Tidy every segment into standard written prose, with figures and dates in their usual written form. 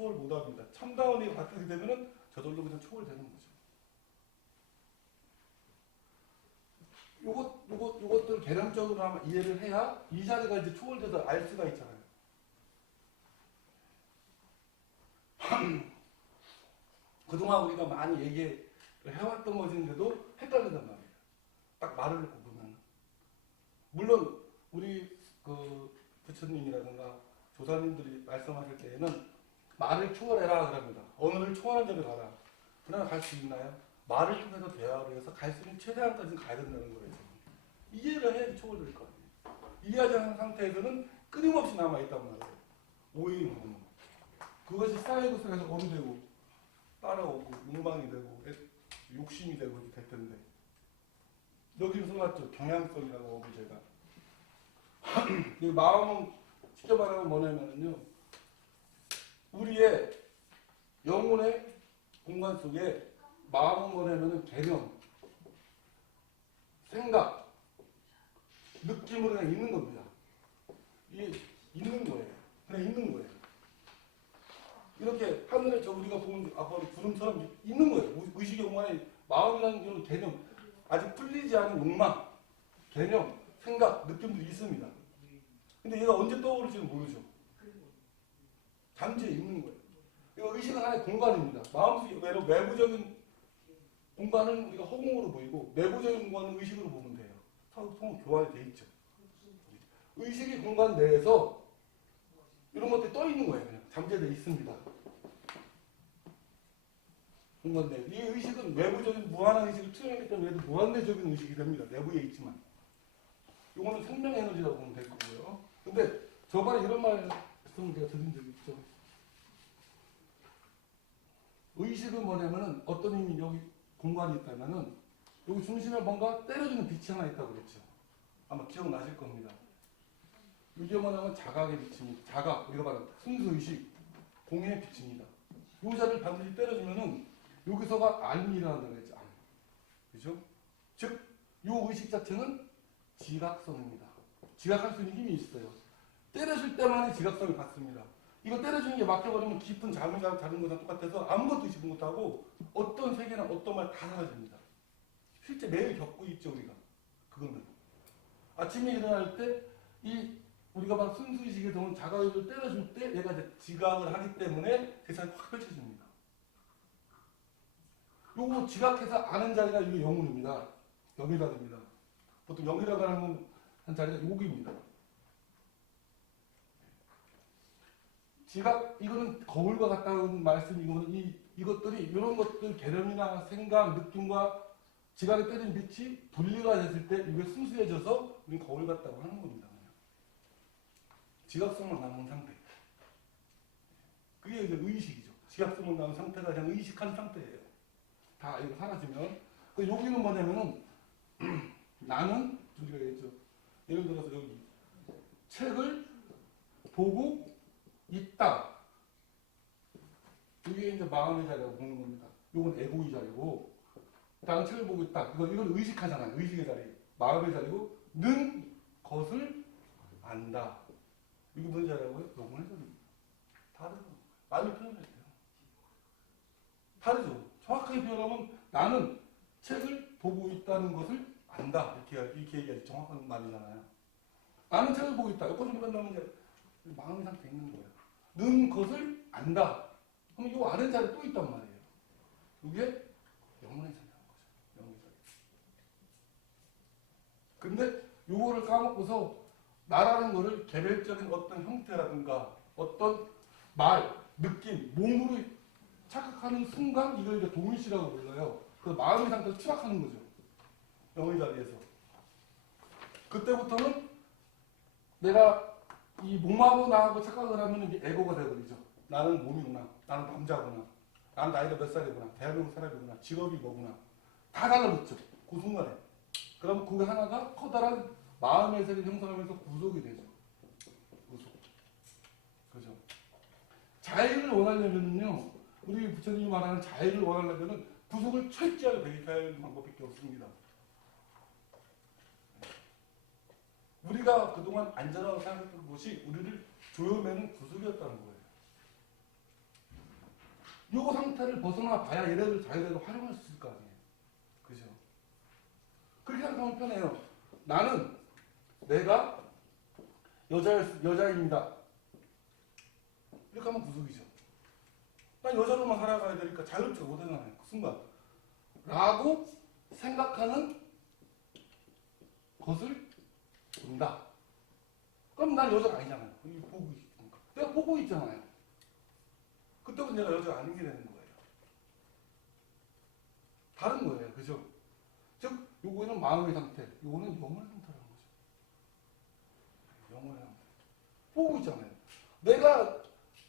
초월 못합니다. 첨다원이 바뀌게 되면은 저절로 그냥 초월되는 거죠. 요것들 개념적으로 한번 이해를 해야 이 자리가 이제 초월돼서 알 수가 있잖아요. 그동안 우리가 많이 얘기를 해왔던 것인데도 헷갈린단 말이에요. 딱 말을 듣고 보면. 물론 우리 그 부처님이라든가 조사님들이 말씀하실 때에는 말을 초월해라 그럽니다. 언어를 초월한 자를 가라. 그러나 갈 수 있나요? 말을 통해서 대화를 해서 갈 수 있는 최대한까지는 가야 된다는 거예요. 이해를 해야지 초월될 거 아니에요. 이해하지 않은 상태에서는 끊임없이 남아있단 말이에요. 오해의 부분. 그것이 쌓이고 쌓여서 겁이 되고 따라오고 욕망이 되고 욕심이 되고 이렇게 될 텐데 여기는 써놨죠. 경향성이라고 하고 제가 이 마음은 쉽게 말하면 뭐냐면요. 우리의 영혼의 공간 속에 마음은 뭐냐면은 개념, 생각, 느낌으로 그냥 있는 겁니다. 이게 있는 거예요. 그냥 있는 거예요. 이렇게 하늘에 저 우리가 본 아까 구름처럼 있는 거예요. 의식의 공간에 마음이라는 이런 개념, 아직 풀리지 않은 욕망, 개념, 생각, 느낌들이 있습니다. 근데 얘가 언제 떠오를지는 모르죠. 잠재해 있는 거예요. 이거 의식은 하나의 공간입니다. 마음속에 외부적인 공간은 우리가 허공으로 보이고 내부적인 공간은 의식으로 보면 돼요. 서로 교환이 돼 있죠. 의식의 공간 내에서 이런 것들이 떠 있는 거예요. 그냥 잠재되어 있습니다. 공간 내. 이 의식은 외부적인 무한한 의식을 투영하기 때문에 무한대적인 의식이 됩니다. 내부에 있지만. 이거는 생명 에너지라고 보면 될 거고요. 근데 저번에 이런 말씀 제가 드린 적이 있죠. 의식은 뭐냐면은 어떤 힘이 여기 공간이 있다면은 여기 중심에 뭔가 때려주는 빛이 하나 있다고 그랬죠. 아마 기억나실 겁니다. 이게 뭐냐면 자각의 빛입니다. 자각, 우리가 말하는 순수의식, 공의 빛입니다. 이 자리를 반드시 때려주면은 여기서가 안이 일어난다고 했죠. 안. 그죠? 즉, 이 의식 자체는 지각성입니다. 지각할 수 있는 힘이 있어요. 때려줄 때만이 지각성을 갖습니다. 이거 때려주는 게 막혀버리면 깊은 잠을 자는 거랑 똑같아서 아무것도 의식 못하고 어떤 세계나 어떤 말 다 사라집니다. 실제 매일 겪고 있죠, 우리가. 그거는. 아침에 일어날 때 우리가 막 순수의식에 들어온 자각을 때려줄 때 얘가 이제 지각을 하기 때문에 세상이 확 펼쳐집니다. 요거 지각해서 아는 자리가 이게 영혼입니다. 영이라고합니다. 보통 영이라고 하는 자리가 여기입니다. 지각, 이거는 거울과 같다는 말씀이고는 이것들이 이런 것들 개념이나 생각, 느낌과 지각에 때린 빛이 분리가 됐을 때 이게 순수해져서 우리는 거울 같다고 하는 겁니다. 지각성만 남은 상태. 그게 이제 의식이죠. 지각성만 남은 상태가 그냥 의식한 상태예요. 다 이거 사라지면. 여기는 뭐냐면은 나는 우리가 얘기했죠. 예를 들어서 여기 책을 보고 있다. 이게 이제 마음의 자리라고 보는 겁니다. 이건 에고의 자리고, 나는 책을 보고 있다. 이건 의식하잖아요. 의식의 자리. 마음의 자리고, 는 것을 안다. 이게 무슨 자리라고요? 영혼의 자리입니다. 다르죠. 말로 표현할 때요. 다르죠. 정확하게 표현하면 나는 책을 보고 있다는 것을 안다. 이렇게 얘기하지. 정확한 말이잖아요. 나는 책을 보고 있다. 여기서 표현하면 이제 마음의 상태에 있는 거예요. 는 것을 안다. 그럼 이거 아는 자리 또 있단 말이에요. 이게 영혼의 자리라는 거죠. 영혼의 자리. 근데 요거를 까먹고서 나라는 거를 개별적인 어떤 형태라든가 어떤 말, 느낌, 몸으로 착각하는 순간 이걸 이제 동일시라고 불러요. 그래서 마음의 상태를 추락하는 거죠. 영혼의 자리에서. 그때부터는 내가 이 몸하고 나하고 착각을 하면 이게 에고가 되어버리죠. 나는 몸이구나. 나는 남자구나. 나는 나이가 몇 살이구나. 대한민국 사람이구나. 직업이 뭐구나. 다 달라붙죠. 그 순간에. 그럼 그 하나가 커다란 마음의 세계를 형성하면서 구속이 되죠. 구속. 그죠. 자유를 원하려면요. 우리 부처님이 말하는 자유를 원하려면 구속을 철저하게 배격할 방법밖에 없습니다. 우리가 그동안 안전하다고 생각했던 것이 우리를 조여매는 구속이었다는 거예요. 요 상태를 벗어나 봐야 얘네들 자기네가 활용할 수 있을 거 아니에요. 그죠? 그렇게 생각하면 편해요. 나는 내가 여자입니다. 이렇게 하면 구속이죠. 난 여자로만 살아가야 되니까 자유롭지가 못하잖아요. 그 순간. 라고 생각하는 것을 본다. 그럼 난 여자가 아니잖아요. 보고 있으니까. 내가 보고 있잖아요. 그때부터 내가 여자가 아닌 게 되는 거예요. 다른 거예요. 그죠? 즉, 요거는 마음의 상태, 요거는 영혼의 상태라는 거죠. 영혼의 상태. 보고 있잖아요.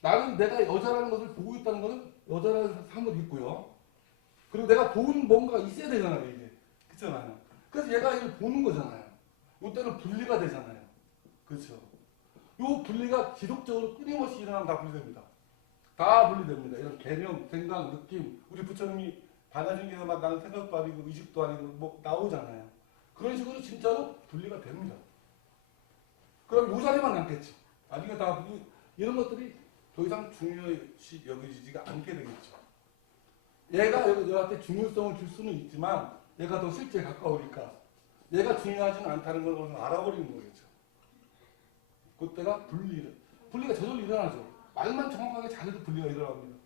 나는 내가 여자라는 것을 보고 있다는 것은 여자라는 삶을 있고요. 그리고 내가 본 뭔가가 있어야 되잖아요, 이게. 그렇잖아요. 그래서 얘가 이걸 보는 거잖아요. 이때는 분리가 되잖아요. 그렇죠. 요 분리가 지속적으로 끊임없이 일어나면 다 분리됩니다. 다 분리됩니다. 이런 개념, 생각, 느낌. 우리 부처님이 반야중에서 막 나는 생각도 아니고 의식도 아니고 뭐 나오잖아요. 그런 식으로 진짜로 분리가 됩니다. 그럼 요 자리만 남겠죠. 나중에 다 이런 것들이 더 이상 중요시 여겨지지가 않게 되겠죠. 얘가 너한테 중요성을 줄 수는 있지만 얘가 더 실제에 가까우니까 얘가 중요하지는 않다는 걸 알아버리는 거겠죠. 그때가 분리가 저절로 일어나죠. 말만 정확하게 잘해도 분리가 일어납니다.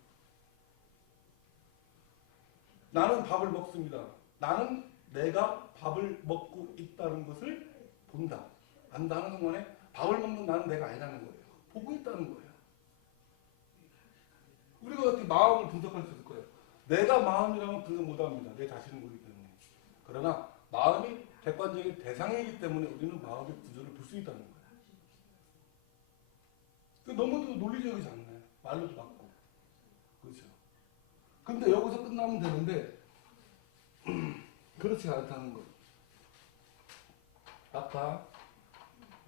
나는 밥을 먹습니다. 나는 내가 밥을 먹고 있다는 것을 본다. 안다는 순간에 밥을 먹는 나는 내가 아니라는 거예요. 보고 있다는 거예요. 우리가 어떻게 마음을 분석할 수 있을 거예요. 내가 마음이라면 분석 못합니다. 내 자신을 모르기 때문에. 그러나 마음이 객관적인 대상이기 때문에 우리는 마음의 구조를 볼 수 있다는 거예요. 너무도 논리적이지 않나요? 말로도 맞고. 그렇죠. 근데 여기서 끝나면 되는데 그렇지 않다는 거예요. 아까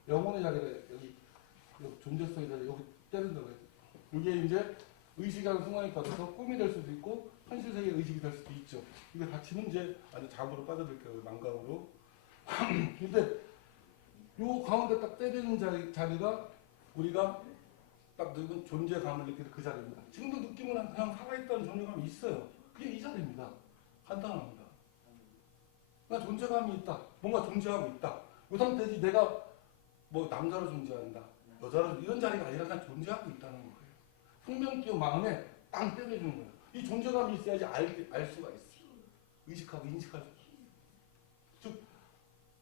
영혼의 자리에 여기 존재성의 자리에 여기 때린다고 했죠. 이게 이제 의식하는 순간에 따라서 꿈이 될 수도 있고 현실 세계의 의식이 될 수도 있죠. 이게 같이는 이제 아주 잡으로 빠져들게요. 망각으로. 근데 요 가운데 딱 때리는 자리가 우리가 딱 늙은 존재감을 느끼는 그 자리입니다. 지금도 느낌은 그냥 살아있다는 존재감이 있어요. 그게 이 자리입니다. 간단합니다. 나 존재감이 있다. 뭔가 존재하고 있다. 이 상태지 내가 뭐 남자로 존재한다. 여자로 이런 자리가 아니라 그냥 존재하고 있다는 거예요. 생명기운 마음에 땅 때려주는 거예요. 이 존재감이 있어야지 알 수가 있어. 의식하고 인식할 수 있어. 즉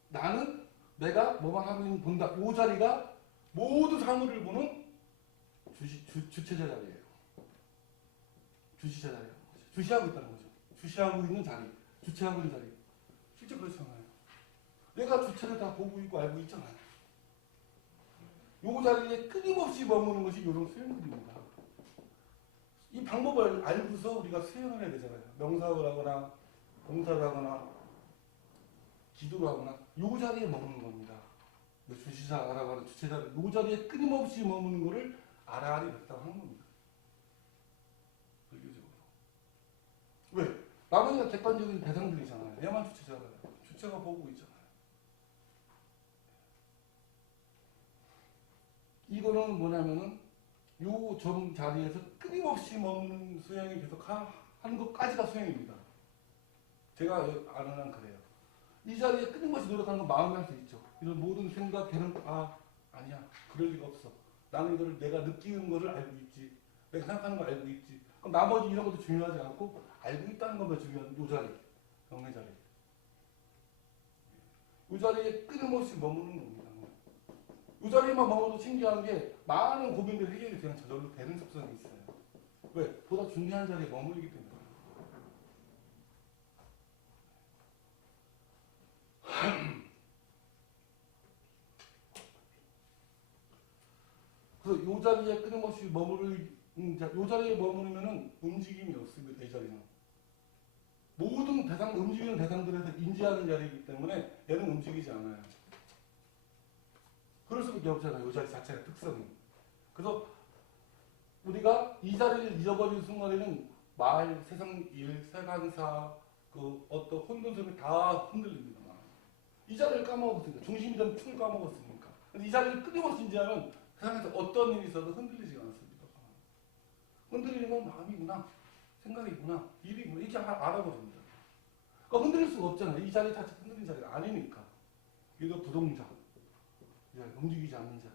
나는 내가 뭐만 하면 본다. 이 자리가 모두 사물을 보는 주체자 자리예요. 주시자 자리라는 거죠. 주시하고 있다는 거죠. 주시하고 있는 자리, 주체하고 있는 자리. 실제 그렇잖아요. 내가 주체를 다 보고 있고 알고 있잖아요. 요 자리에 끊임없이 머무는 것이 이런 수행들입니다. 이 방법을 알고서 우리가 수행을 해야 되잖아요. 명상을 하거나 봉사를 하거나 기도를 하거나 요 자리에 머무는 겁니다. 주시자라고 하는 주체자 요 자리에 끊임없이 머무는 것을 아라리 됐다고 하는 겁니다. 불교적으로. 왜? 나머지가 객관적인 대상들이잖아요. 얘만 주체자잖아요. 주체가 보고 있잖아요. 이거는 뭐냐면은 요 점 자리에서 끊임없이 머무는 수행이 계속 하는 것까지가 수행입니다. 제가 아는 한 그래요. 이 자리에 끊임없이 노력하는 건 마음이 할 수 있죠. 이런 모든 생각, 개념, 아니야. 그럴 리가 없어. 나는 이걸 내가 느끼는 거를 알고 있지. 내가 생각하는 걸 알고 있지. 그럼 나머지 이런 것도 중요하지 않고 알고 있다는 것만 중요한 요 자리. 영의 자리. 요 자리에 끊임없이 머무는 겁니다. 이 자리에만 머물러도 신기한 게 많은 고민들이 해결이 그냥 저절로 되는 습성이 있어요. 왜? 보다 중요한 자리에 머무르기 때문에. 그래서 이 자리에 끊임없이 이 자리에 머무르면은 움직임이 없습니다. 이 자리는. 모든 움직이는 대상들에서 인지하는 자리이기 때문에 얘는 움직이지 않아요. 그럴 수밖에 없잖아요. 이 자리 자체의 특성이. 그래서 우리가 이 자리를 잊어버리는 순간에는 말, 세상 일, 세간사, 어떤 혼돈성이 다 흔들립니다. 이 자리를 까먹었으니까. 중심이던 춤을 까먹었으니까. 이 자리를 끊임없이 인지하면 세상에서 어떤 일이 있어도 흔들리지 않습니다. 흔들리는 건 마음이구나. 생각이구나, 일이구나, 이렇게 알아버립니다. 그러니까 흔들릴 수가 없잖아요. 이 자리 자체 흔들린 자리가 아니니까. 이거 부동자, 움직이지 않는 자리.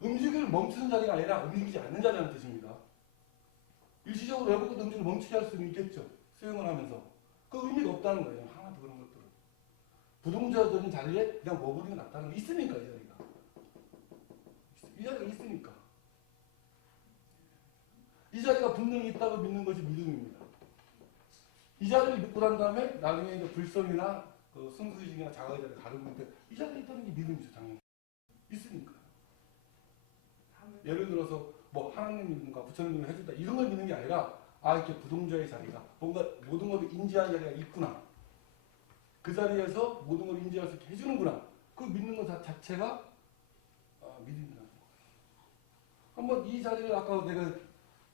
음식을 멈추는 자리가 아니라 움직이지 않는 자리라는 뜻입니다. 일시적으로 외부권 음식을 멈추게 할 수는 있겠죠. 수행을 하면서. 그 의미가 없다는 거예요. 하나 더 그런 것들은. 부동자적인 자리에 그냥 머무르는 게 낫다는 거. 있으니까 이 자리가. 이 자리가 있으니까. 이 자리가 분명히 있다고 믿는 것이 믿음입니다. 이 자리를 믿고 난 다음에 나중에 이제 불성이나 그 승수식이나 자각의 자리를 가르는데 이 자리에 있다는 게 믿음이죠. 당연히. 있으니까. 예를 들어서 뭐 하나님 믿는가 부처님을 해준다 이런 걸 믿는 게 아니라 이렇게 부동자의 자리가 뭔가 모든 것을 인지할 자리가 있구나. 그 자리에서 모든 걸 인지할 수 있게 해주는구나. 그 믿는 것 자체가 믿음이라는 거예요. 한번 이 자리를 아까 내가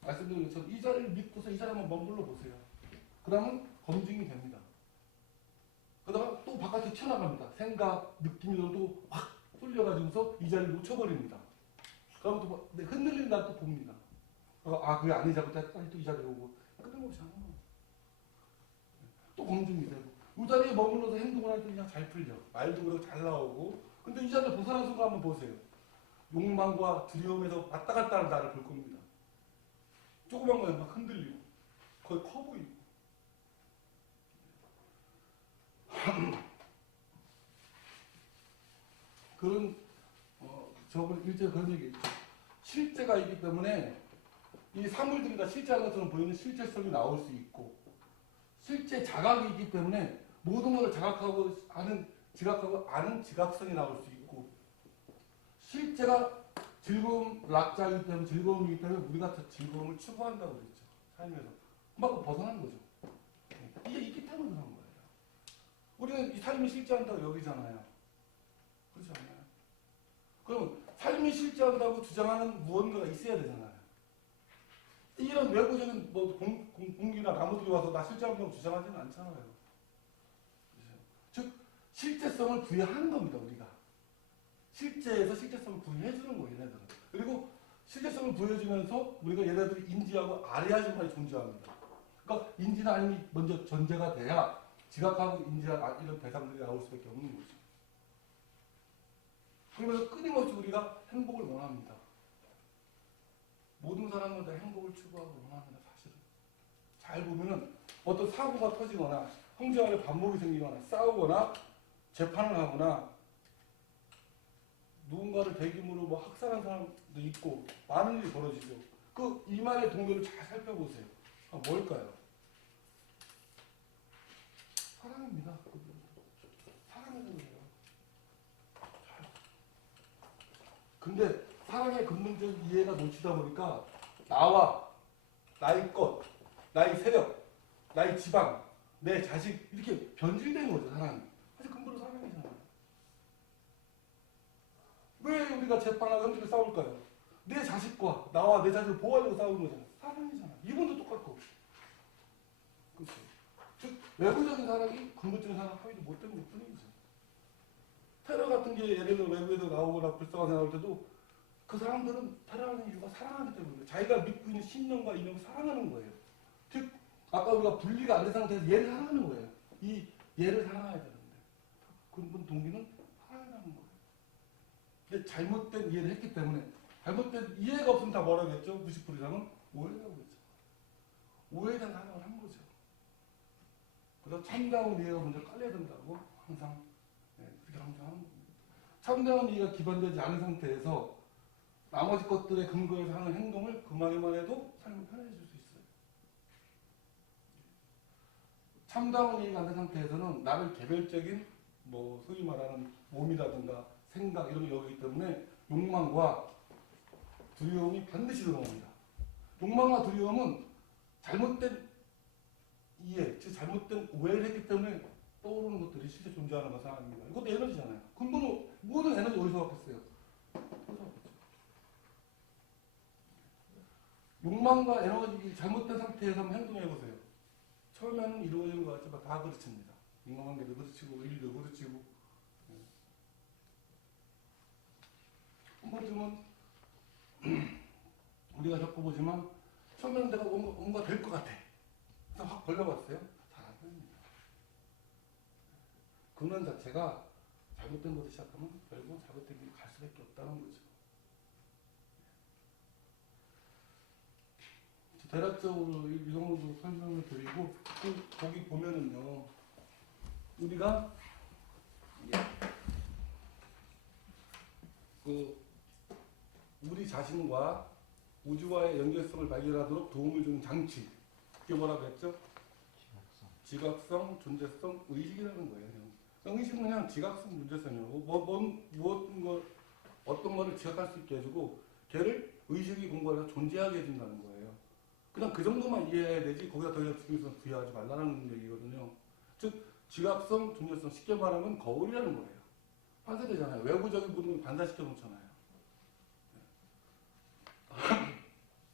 말씀드린 것처럼 이 자리를 믿고서 이 자리에 한번 머물러 보세요. 그러면 검증이 됩니다. 그러다가 또 바깥에 튀어나갑니다. 생각, 느낌이 또 확 쏠려가지고서 이 자리를 놓쳐버립니다. 그러면 또 흔들린다 또 봅니다. 그게 아니지 하고 또 이 자리에 오고 끊임없이 하는 거예요. 또 검증이 되고 이 자리에 머물러서 행동을 할 때 그냥 잘 풀려. 말도 그렇고 잘 나오고. 근데 이 자리에 벗어난 순간 한번 보세요. 욕망과 두려움에서 왔다 갔다 하는 나를 볼 겁니다. 조그만 거에 막 흔들리고 거의 커 보이고. 그런 저번 일제 그런 얘기 있죠. 실제가 있기 때문에 이 사물들이 다 실제하는 것처럼 보이는 실제성이 나올 수 있고 실제 자각이 있기 때문에 모든 것을 자각하고 아는 지각하고 아는 지각성이 나올 수 있고 실제가 즐거움 락자이기 때문에 즐거움이기 때문에 우리가 더 즐거움을 추구한다고 그랬죠. 삶에서 막 벗어난 거죠. 이게 있기 때문에 그런 거예요. 우리는 이 삶이 실제한다고 여기잖아요. 그렇지 않나요? 그럼 삶이 실제한다고 주장하는 무언가가 있어야 되잖아요. 이런 외부적인 공기나 나무들이 와서 나 실제한다고 주장하지는 않잖아요. 즉 실제성을 부여하는 겁니다. 우리가 실제에서 실제성을 부여해주는 거예요. 얘네들은. 그리고 실제성을 부여해주면서 우리가 얘네들이 인지하고 알아야지만 존재합니다. 그러니까 인지나 아님이 먼저 전제가 돼야 지각하고 인지할 이런 대상들이 나올 수밖에 없는 거죠. 그러면서 끊임없이 우리가 행복을 원합니다. 모든 사람은 다 행복을 추구하고 원합니다. 사실은. 잘 보면은 어떤 사고가 터지거나 형제간에 반목이 생기거나 싸우거나 재판을 하거나 누군가를 대규모로 학살한 사람도 있고 많은 일이 벌어지죠. 그 이만의 동료를 잘 살펴보세요. 뭘까요? 사랑입니다. 사랑해서 그래요. 근데 사랑의 근본적인 이해가 놓치다 보니까 나와 나의 것, 나의 세력, 나의 지방, 내 자식 이렇게 변질된 거죠. 사랑이. 사실 근본은 사랑이잖아요. 왜 우리가 재판하고 형제를 싸울까요? 내 자식과 나와 내 자식을 보호하려고 싸우는 거잖아요. 사랑이잖아요. 이분도 똑같고. 그렇죠. 즉 외부적인 사랑이 근본적인 사랑 합의도 못되는 것 뿐이죠. 테러 같은 게 예를 들어 외부에서 나오거나 불쌍한 생각할 때도 그 사람들은 테러하는 이유가 사랑하기 때문에 자기가 믿고 있는 신념과 이념을 사랑하는 거예요. 즉 아까 우리가 분리가 안 된 상태에서 얘를 사랑하는 거예요. 이 얘를 사랑해야 되는데 근본 동기는 사랑이라는 거예요. 근데 잘못된 이해를 했기 때문에 잘못된 이해가 없으면 다 뭐라고 했죠? 90% 이상은 오해라고 했죠. 오해된 사랑을 한 거죠. 그래서 참다운 이해가 먼저 깔려야 된다고 항상 그렇게 항상 하는 겁니다. 참다운 이해가 기반되지 않은 상태에서 나머지 것들의 근거에서 하는 행동을 금하기만 해도 삶을 편해질 수 있어요. 참다운 이해가 안 된 상태에서는 나를 개별적인 소위 말하는 몸이라든가 생각 이런 게 여기기 때문에 욕망과 두려움이 반드시 들어옵니다. 욕망과 두려움은 잘못된 이해, 즉 잘못된 오해를 했기 때문에 떠오르는 것들이 실제 존재하는 것은 아닙니다. 이것도 에너지잖아요. 근본은 모든 에너지 어디서 왔겠어요? 욕망과 에너지 잘못된 상태에서 한번 행동해보세요. 처음에는 이루어지는 것 같지만 다 그르칩니다. 인간관계도 그르치고 일도 그르치고 한 번쯤은 우리가 겪어보지만 처음에는 내가 뭔가 될 것 같아. 그래서 확 벌려봤어요. 잘 안 됩니다. 근원 자체가 잘못된 것부터 시작하면 결국 잘못된 길을 갈 수밖에 없다는 거죠. 대략적으로 이 정도 설명을 드리고, 거기 보면은요, 우리가 우리 자신과 우주와의 연결성을 발견하도록 도움을 주는 장치, 그게 뭐라고 했죠? 지각성, 존재성, 의식이라는 거예요. 의식은 그냥 지각성, 존재성이고, 어떤 거를 지각할 수 있게 해주고, 걔를 의식이 공부해서 존재하게 해준다는 거예요. 그냥 그 정도만 이해해야 되지, 거기다 더 이상 신경 부여하지 말라는 얘기거든요. 즉, 지각성, 존재성, 쉽게 말하면 거울이라는 거예요. 반사되잖아요. 외부적인 부분을 반사시켜 놓잖아요.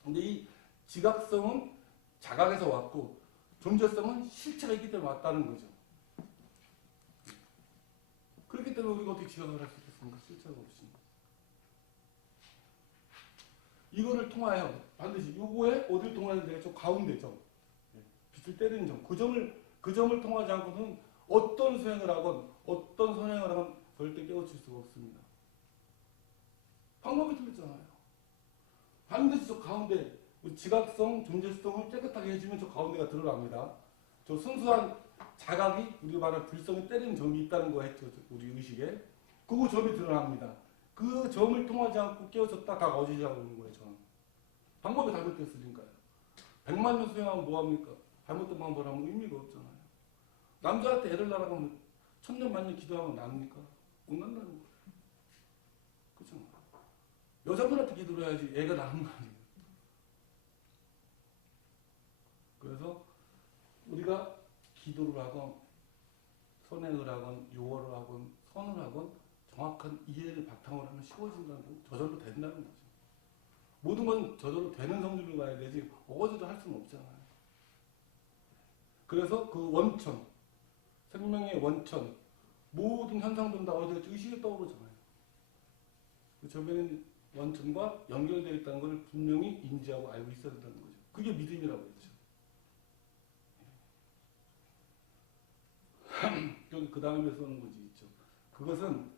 근데 이 지각성은 자각에서 왔고, 존재성은 실체가 있기 때문에 왔다는 거죠. 그렇기 때문에 우리가 어떻게 지각을 할 수 있겠습니까? 실체가 없이. 이거를 통하여 반드시 요거에 어디를 통하는 데가 저 가운데죠. 빛을 때리는 점. 그 점을 통하지 않고는 어떤 수행을 하건 어떤 선행을 하건 절대 깨우칠 수가 없습니다. 방법이 틀렸잖아요. 반드시 저 가운데 지각성, 존재성을 깨끗하게 해주면 저 가운데가 드러납니다. 저 순수한 자각이 우리가 말하는 불성이 때리는 점이 있다는 거 했죠. 우리 의식에. 그 점이 드러납니다. 그 점을 통하지 않고 깨어졌다 다 거짓이라고 하는 거예요. 저는. 방법이 잘못됐으니까요. 100만 년 수행하면 뭐합니까? 잘못된 방법을 하면 의미가 없잖아요. 남자한테 애를 낳으라면 1000년 만년 기도하면 납니까? 못 난다는 거예요. 그렇잖아요. 여자분한테 기도를 해야지 애가 나는 거 아니에요. 그래서 우리가 기도를 하건 선행을 하건 요월을 하건 선을 하건 정확한 이해를 바탕으로 하면 쉬워진다는 건 저절로 된다는 거죠. 모든 건 저절로 되는 성질로 가야 되지 어거지도 할 수는 없잖아요. 그래서 그 원천, 생명의 원천, 모든 현상들은 다 어디가 의식에 떠오르잖아요. 그 저변의 원천과 연결되어 있다는 걸 분명히 인지하고 알고 있어야 된다는 거죠. 그게 믿음이라고 했죠. 여기 그 다음에 쓰는 거지 있죠. 그것은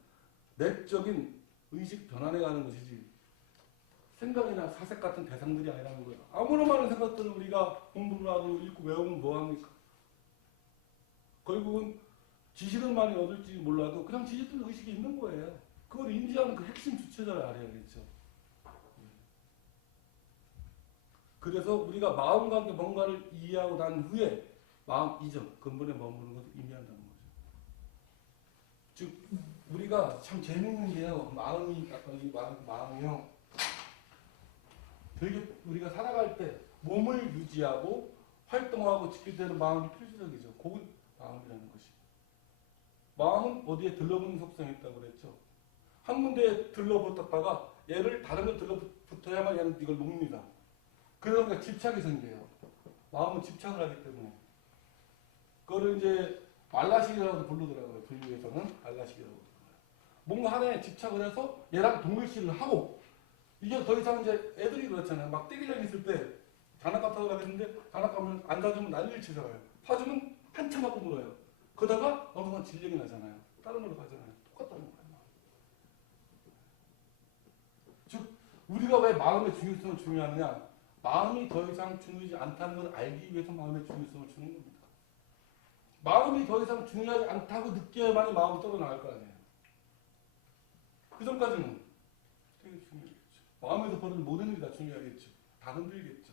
내적인 의식 변환에 가는 것이지 생각이나 사색 같은 대상들이 아니라는 거예요. 아무나 많은 생각들을 우리가 공부를 하고 읽고 외우면 뭐합니까? 결국은 지식은 많이 얻을지 몰라도 그냥 지식들 의식이 있는 거예요. 그걸 인지하는 그 핵심 주체자를 알아야겠죠. 그래서 우리가 마음과 함께 뭔가를 이해하고 난 후에 마음 이전, 근본에 머무르는 것을 의미한다는 거죠. 즉 우리가 참 재밌는 게요. 마음이요. 되게 우리가 살아갈 때 몸을 유지하고 활동하고 지킬 때는 마음이 필수적이죠. 그건 마음이라는 것이. 마음은 어디에 들러붙는 속성이 있다고 그랬죠. 한 군데에 들러붙었다가 얘를 다른 데 들러붙어야만 얘는 이걸 놓습니다. 그러니까 집착이 생겨요. 마음은 집착을 하기 때문에. 그거를 이제 말라식이라고 부르더라고요. 불교에서는 말라식이라고. 뭔가 하나에 집착을 해서 얘랑 동일시를 하고 이게 더 이상 이제 애들이 그렇잖아요. 막 때리려고 있을 때 장난감 타고 가겠는데 장난감을 안 사주면 난리를 치잖아요. 사주면 한참 하고 놀아요. 그러다가 어느 순간 질력이 나잖아요. 다른 걸로 가잖아요. 똑같다는 거예요. 즉 우리가 왜 마음의 중요성을 중요하느냐. 마음이 더 이상 중요하지 않다는 걸 알기 위해서 마음의 중요성을 주는 겁니다. 마음이 더 이상 중요하지 않다고 느껴야만이 마음이 떨어나갈 거 아니에요. 그 전까지는 되게 중요하겠죠. 마음에서 벌어진 모든 일이 다 중요하겠죠. 다 흔들리겠죠.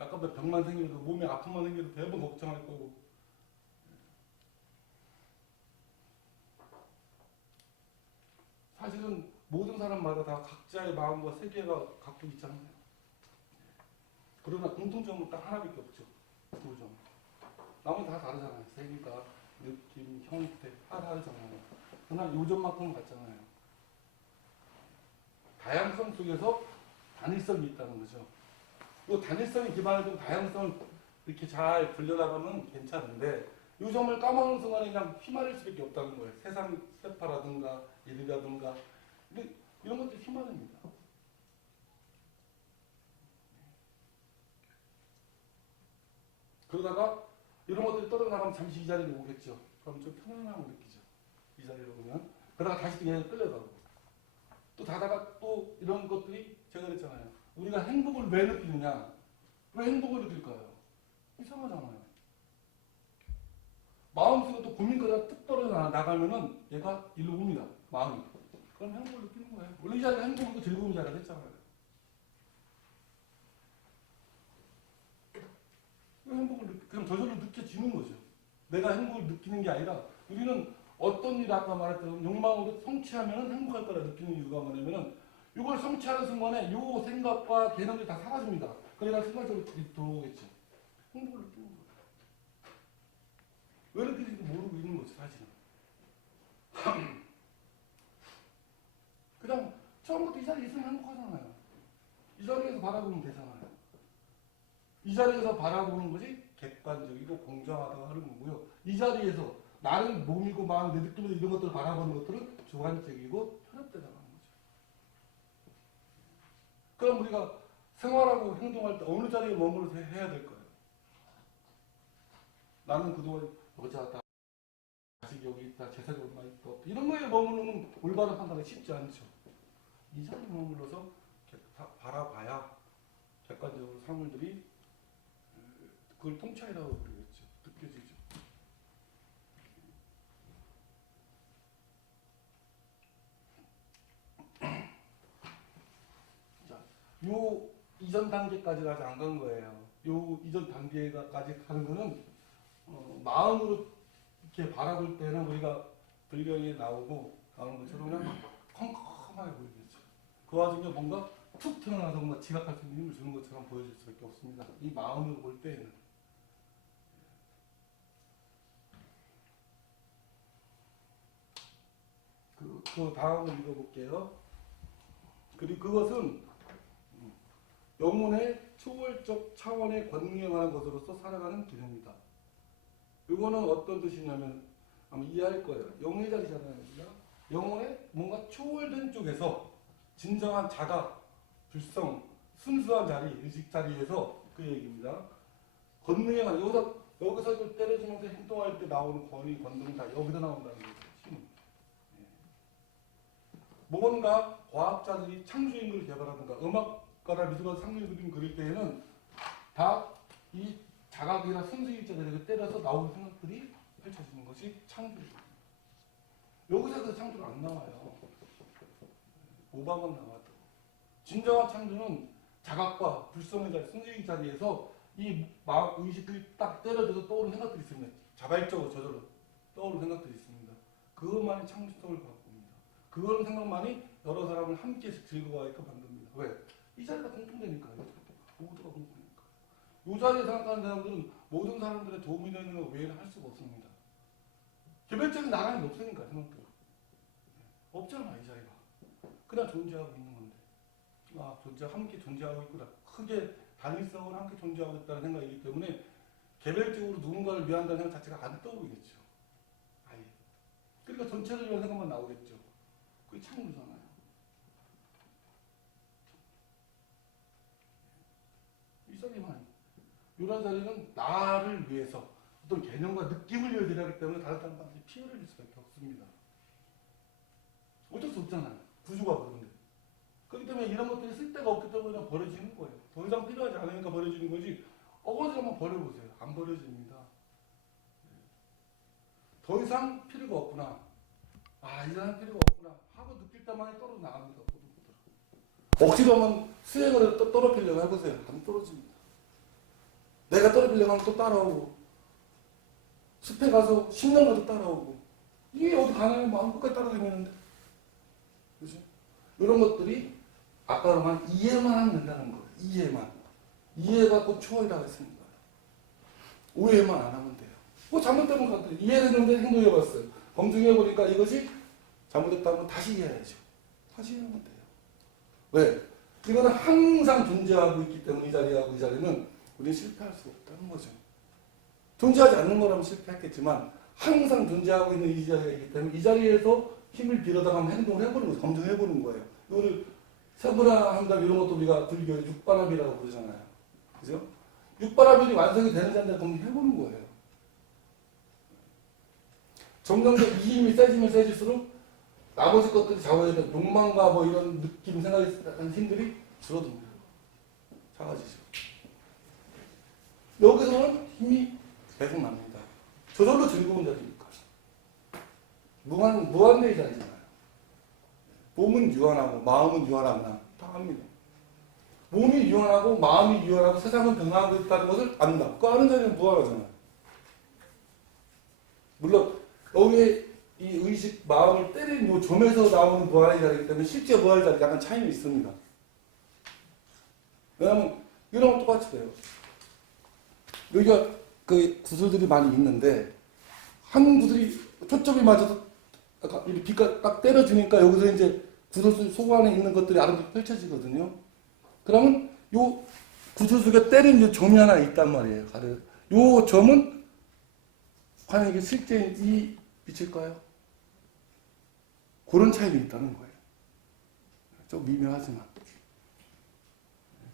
약간 병만 생겨도 몸에 아픔만 생겨도 대부분 걱정할 거고. 사실은 모든 사람마다 다 각자의 마음과 세계가 갖고 있잖아요. 그러나 공통점은 딱 하나밖에 없죠. 두 점. 나머지 다 다르잖아요. 세계가, 느낌, 형태 다 다르잖아요. 그러나 요점만큼은 같잖아요. 다양성 속에서 단일성이 있다는 거죠. 이 단일성에 기반해서 다양성을 이렇게 잘 불려나가면 괜찮은데 이 점을 까먹는 순간에 그냥 휘말릴 수밖에 없다는 거예요. 세상 세파라든가 일이라든가 이런 것들이 휘말립니다. 그러다가 이런 것들이 떨어나가면 잠시 이 자리로 오겠죠. 그럼 좀 편안함을 느끼죠. 이 자리로 오면. 그러다가 다시 또 얘는 끌려가고. 또 가다가 또 이런 것들이 제가 그랬잖아요. 우리가 행복을 왜 느끼느냐? 왜 행복을 느낄까요? 이상하잖아요. 마음속에 또 고민거리가 뚝 떨어져 나가면은 얘가 일로 옵니다. 마음이. 그럼 행복을 느끼는 거예요. 원래 이 자리가 행복이고 즐거운 자리가 됐잖아요. 그럼 저절로 느껴지는 거죠. 내가 행복을 느끼는 게 아니라 우리는 어떤 일 아까 말했던 욕망으로 성취하면 행복할 거라 느끼는 이유가 뭐냐면은 이걸 성취하는 순간에 요 생각과 개념들이 다 사라집니다. 그러니까 순간적으로 들어오겠죠. 행복을 느끼는 거예요. 왜 느끼는지 모르고 있는 거죠, 사실은. 그냥 처음부터 이 자리에 있으면 행복하잖아요. 이 자리에서 바라보면 되잖아요. 이 자리에서 바라보는 것이 객관적이고 공정하다고 하는 거고요. 이 자리에서 나는 몸이고 마음, 내 느낌으로 이런 것들을 바라보는 것들은 주관적이고 편협되다고 하는 거죠. 그럼 우리가 생활하고 행동할 때 어느 자리에 머물러서 해야 될까요? 나는 그동안 여자다, 자식이 여기 있다, 재산이 얼마 있다, 이런 거에 머무르는 올바른 판단이 쉽지 않죠. 이 자리에 머물러서 바라봐야 객관적으로 사물들이 그걸 통찰이라고 부르겠죠. 느껴지죠. 자, 요 이전 단계까지 아직 안 간 거예요. 요 이전 단계까지 가는 거는 마음으로 이렇게 바라볼 때는 우리가 불경에 나오는 것처럼 그냥 컴컴하게 보이겠죠. 그 와중에 뭔가 툭 튀어나와서 뭔가 지각할 수 있는 힘을 주는 것처럼 보여질 수밖에 없습니다. 이 마음으로 볼 때에는. 그 다음을 읽어볼게요. 그리고 그것은 영혼의 초월적 차원의 권능에 관한 것으로서 살아가는 기능입니다. 이거는 어떤 뜻이냐면 아마 이해할 거예요. 영의 자리잖아요. 영혼의 뭔가 초월된 쪽에서 진정한 자각, 불성, 순수한 자리, 의식 자리에서 그 얘기입니다. 권능에 관한 여기서 이걸 때려주면서 행동할 때 나오는 권위, 권능 다 여기서 나온다는 거죠. 뭔가 과학자들이 창조인물을 개발하든가 음악가나 미술가 창조인 그림 그릴 때에는 다 이 자각이나 순수일자들에게 때려서 나오는 생각들이 펼쳐지는 것이 창조입니다. 여기서 그 창조가 안 나와요. 오방만 나와도. 진정한 창조는 자각과 불성의 자리, 순수의 자리에서 이 마음, 의식을 딱 때려줘서 떠오르는 생각들이 있습니다. 자발적으로 저절로 떠오르는 생각들이 있습니다. 그것만이 창조성을 갖고 옵니다. 그런 생각만이 여러 사람을 함께 즐거워하게끔 만듭니다. 왜? 이 자리가 공통되니까요. 모두가 공통되니까. 이 자리에 생각하는 사람들은 모든 사람들의 도움이 되는 것 외에는 할 수가 없습니다. 개별적인 나라는 없으니까 생각들. 없잖아 이 자리가. 그냥 존재하고 있는 건데. 함께 존재하고 있구나. 크게 단일성으로 함께 존재하고 있다는 생각이기 때문에 개별적으로 누군가를 위한다는 생각 자체가 안 떠오르겠죠. 아예. 그러니까 전체를 위한 생각만 나오겠죠. 그게 창조잖아요. 이 자리만. 이런 자리는 나를 위해서 어떤 개념과 느낌을 위해 하기 때문에 다른 사람한테 피해를 줄 수밖에 없습니다. 어쩔 수 없잖아요. 구조가 그런데. 그렇기 때문에 이런 것들이 쓸데가 없기 때문에 그냥 버려지는 거예요. 더 이상 필요하지 않으니까 버려지는 거지. 어거지로 한번 버려보세요. 안 버려집니다. 더 이상 필요가 없구나. 이 사람 필요가 없구나 하고 느낄 때만에 떨어져 나갑니다. 억지로 한번 수행을 떨어뜨리려고 해보세요. 안 떨어집니다. 내가 떨어뜨리려고 하면 또 따라오고 숲에 가서 10년 가도 따라오고 이게 어디 가나요? 마음 끝까지 따라다니는데. 그렇죠? 이런 것들이 아까 말한 이해만 하면 된다는 거예요. 이해만. 이해가 곧 초월이라고 했습니다. 오해만 안 하면 돼요. 뭐 잘못되면 같아요. 이해했는데 행동해봤어요. 검증해보니까 이것이 잘못됐다면 다시 이해해야죠. 다시 이해하면 돼요. 왜? 이거는 항상 존재하고 있기 때문에 이 자리하고 이 자리는 우리는 실패할 수 없다는 거죠. 존재하지 않는 거라면 실패했겠지만 항상 존재하고 있는 이 자리이기 때문에 이 자리에서 힘을 빌어다가 한번 행동을 해보는 거죠. 검증해보는 거예요. 이거를 세분화한다 이런 것도 우리가 불교의 육반합이라고 부르잖아요. 그죠? 육바라밀이 완성이 되는지 안 되는지 한번 해보는 거예요. 점점 더 이 힘이 세지면 세질수록 나머지 것들이 좌우에 욕망과 뭐 이런 느낌, 생각이 하는 힘들이 줄어듭니다. 작아지죠. 여기서는 힘이 계속 납니다. 저절로 즐거운 자리니까. 무한대의 자리잖아요. 몸은 유한하고 마음은 유한하구나. 다 압니다. 몸이 유한하고 마음이 유한하고 세상은 변화하고 있다는 것을 안다. 그 아는 자리는 무한하잖아요. 물론 여기에 이 의식, 마음을 때리는 요 점에서 나오는 무한의 자리이기 때문에 실제 무한의 자리 약간 차이는 있습니다. 왜냐하면 이런 건 똑같이 돼요. 여기가 그 구슬들이 많이 있는데 한 구슬이 초점이 맞아서 이 빛가 딱 때려주니까 여기서 이제 구슬 속 안에 있는 것들이 아름답게 펼쳐지거든요. 그러면 요 구슬 속에 때린 요 점이 하나 있단 말이에요. 요 점은 과연 이게 실제 이 빛일까요? 그런 차이도 있다는 거예요. 좀 미묘하지만.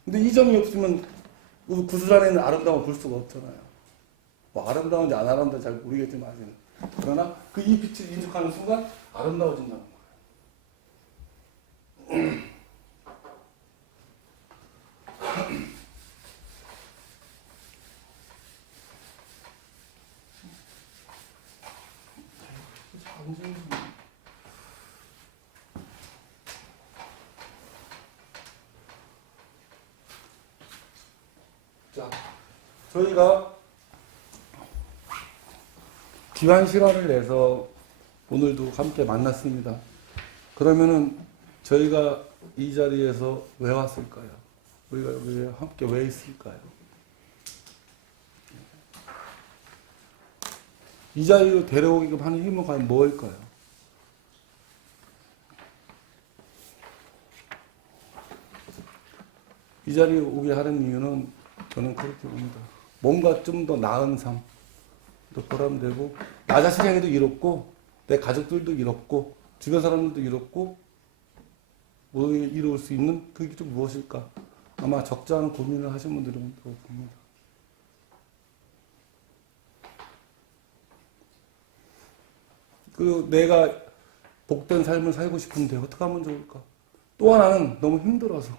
근데 이 점이 없으면 구슬 안에 있는 아름다움을 볼 수가 없잖아요. 뭐 아름다운지 안 아름다운지 잘 모르겠지만 그러나 그 이 빛을 인식하는 순간 아름다워진다는 거예요. 자, 저희가 귀한 시간을 내서 오늘도 함께 만났습니다. 그러면은 저희가 이 자리에서 왜 왔을까요? 우리가 왜 함께 왜 있을까요? 이 자리로 데려오게끔 하는 힘은 과연 뭐일까요? 이 자리에 오게 하는 이유는 저는 그렇게 봅니다. 뭔가 좀 더 나은 삶, 또 보람되고, 나 자신에게도 이롭고, 내 가족들도 이롭고, 주변 사람들도 이롭고, 모두에게 이루어올 수 있는 그게 좀 무엇일까? 아마 적지 않은 고민을 하신 분들은 또 봅니다. 그 내가 복된 삶을 살고 싶은데 어떻게 하면 좋을까? 또 하나는 너무 힘들어서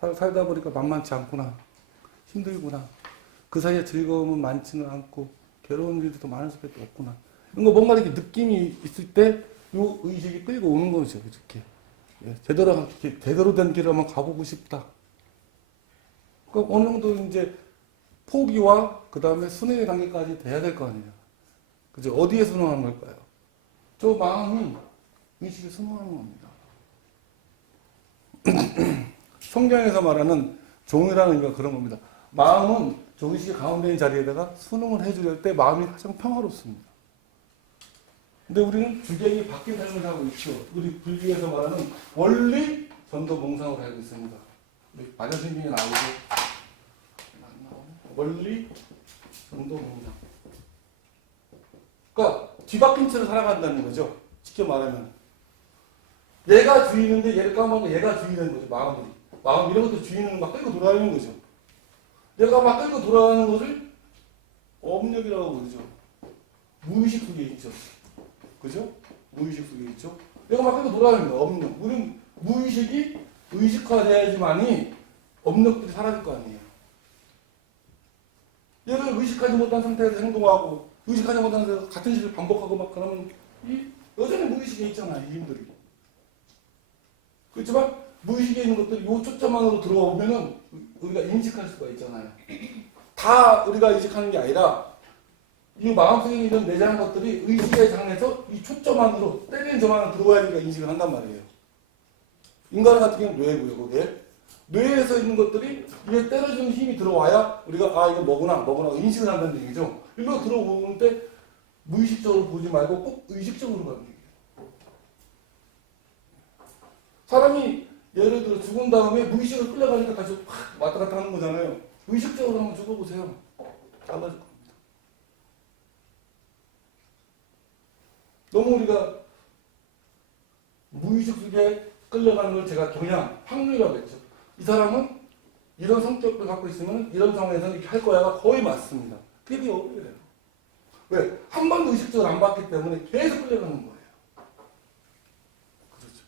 살다 보니까 만만치 않구나, 힘들구나, 그 사이에 즐거움은 많지는 않고 괴로운 일도 많을 수밖에 없구나. 이런 거 뭔가 이렇게 느낌이 있을 때 요 의식이 끌고 오는 거죠. 이렇게 제대로 된 길을 한번 가보고 싶다. 그러니까 어느 정도 이제 포기와 그 다음에 순회의 단계까지 돼야 될 거 아니에요. 그죠? 어디에 순응하는 걸까요? 저 마음이 의식에 순응하는 겁니다. 성경에서 말하는 종이라는 의미가 그런 겁니다. 마음은 저 의식의 가운데 있는 자리에다가 순응을 해줄 때 마음이 가장 평화롭습니다. 근데 우리는 주객이 바뀐 삶을 하고 있죠. 우리 불교에서 말하는 원리 전도 몽상으로 알고 있습니다. 반야신경에 나오고 원리 전도 몽상. 그러니까 뒤바뀐 채로 살아간다는 거죠. 쉽게 말하면 얘가 주인인데 얘를 까먹고 얘가 주인이 되는 거죠. 마음 이런 것도 주인은 막 끌고 돌아다니는 거죠. 얘가 막 끌고 돌아가는 것을 업력이라고 그러죠. 무의식 속에 있죠. 그죠? 무의식 속에 있죠. 얘가 막 끌고 돌아다니는 거예요. 업력. 우리는 무의식이 의식화돼야지만이 업력들이 사라질 거 아니에요. 얘를 의식하지 못한 상태에서 행동하고 의식하지 못한 상태에서 같은 식을 반복하고 막 그러면 여전히 무의식에 있잖아요. 이 힘들이. 그렇지만 무의식에 있는 것들이 요 초점 안으로 들어오면은 우리가 인식할 수가 있잖아요. 다 우리가 인식하는 게 아니라 이 마음속에 있는 내재한 것들이 의식의 장에서 이 초점 안으로 때리는 점 안으로 들어와야 되니까 인식을 한단 말이에요. 인간 같은 경우는 뇌고요. 거기에 뇌에서 있는 것들이 이게 때려주는 힘이 들어와야 우리가 이거 뭐구나 인식을 한다는 얘기죠. 일로 들어오는 때 무의식적으로 보지 말고 꼭 의식적으로 가는 얘기예요. 사람이 예를 들어 죽은 다음에 무의식을 끌려가니까 다시 확 왔다 갔다 하는 거잖아요. 의식적으로 한번 죽어보세요. 달라질 겁니다. 너무 우리가 무의식 속에 끌려가는 걸 제가 확률이라고 했죠. 이 사람은 이런 성격을 갖고 있으면 이런 상황에서는 이렇게 할 거야가 거의 맞습니다. 그게 어려워요. 왜? 한 번도 의식적으로 안 봤기 때문에 계속 끌려가는 거예요. 그렇죠.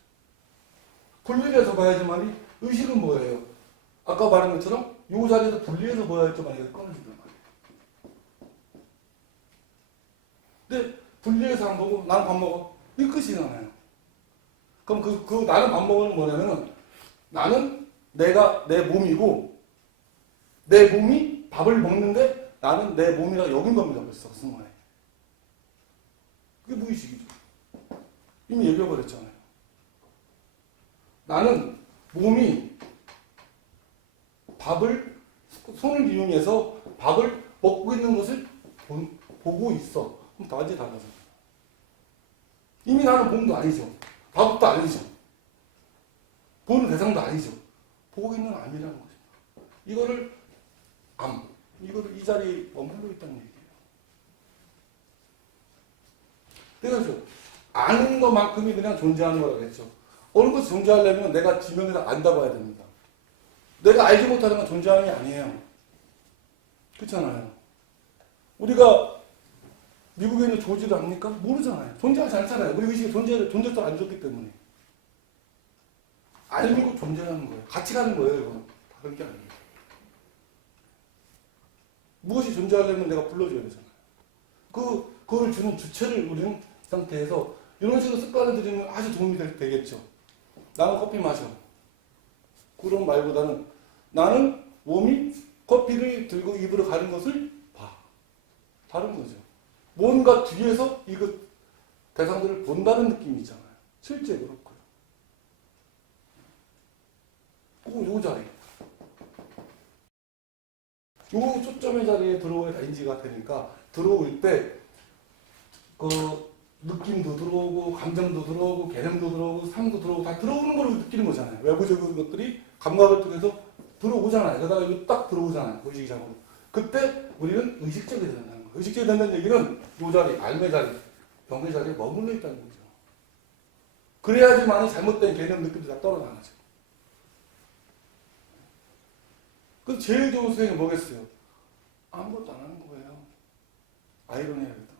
분리해서 봐야지만이 의식은 뭐예요? 아까 말한 것처럼 이 자리에서 분리해서 봐야지만 이게 끊어진단 말이에요. 근데 분리해서 안 보고 나는 밥 먹어. 이 끝이잖아요. 그럼 그 나는 밥 먹으는 뭐냐면은 나는 내가 내 몸이고 내 몸이 밥을 먹는데 나는 내 몸이라 여긴 겁니다. 벌써 그 순간에. 그게 무의식이죠. 이미 얘기해버렸잖아요. 나는 몸이 밥을 손을 이용해서 밥을 먹고 있는 것을 보고 있어. 그럼 다 완전히 달라져. 이미 나는 몸도 아니죠. 밥도 아니죠. 보는 대상도 아니죠. 보고 있는 암이라는 거죠. 이거를 이거를 이 자리에 머물러 있다는 얘기예요. 그래서 아는 것만큼이 그냥 존재하는 거라고 했죠. 어느 것이 존재하려면 내가 지명해서 안다 봐야 됩니다. 내가 알지 못하는 건 존재하는 게 아니에요. 그렇잖아요. 우리가 미국에 있는 조지를 압니까? 모르잖아요. 존재하지 않잖아요. 우리 의식이 존재도 안 줬기 때문에. 알고 존재하는 거예요. 같이 가는 거예요. 이건 다른 게 아니에요. 무엇이 존재하려면 내가 불러줘야 되잖아요. 그걸 주는 주체를 우리는 이 상태에서 이런 식으로 습관을 들이면 아주 도움이 되겠죠. 나는 커피 마셔. 그런 말보다는 나는 몸이 커피를 들고 입으로 가는 것을 봐. 다른 거죠. 뭔가 뒤에서 이거 대상들을 본다는 느낌이 있잖아요. 실제 그렇고요. 요 자리. 요 초점의 자리에 들어오야 인지가 되니까 들어올 때 그 느낌도 들어오고 감정도 들어오고 개념도 들어오고 삶도 들어오고 다 들어오는 걸 느끼는 거잖아요. 외부적인 것들이 감각을 통해서 들어오잖아요. 그러다가 이거 딱 들어오잖아요. 의식적으로. 그때 우리는 의식적이 된다는 거예요. 의식적이 된다는 얘기는 요 자리, 알의 자리, 병의 자리에 머물러 있다는 거죠. 그래야지만 잘못된 개념 느낌도 다 떨어나가죠. 그 제일 좋은 수행이 뭐겠어요? 아무것도 안 하는 거예요. 아이러니하게도.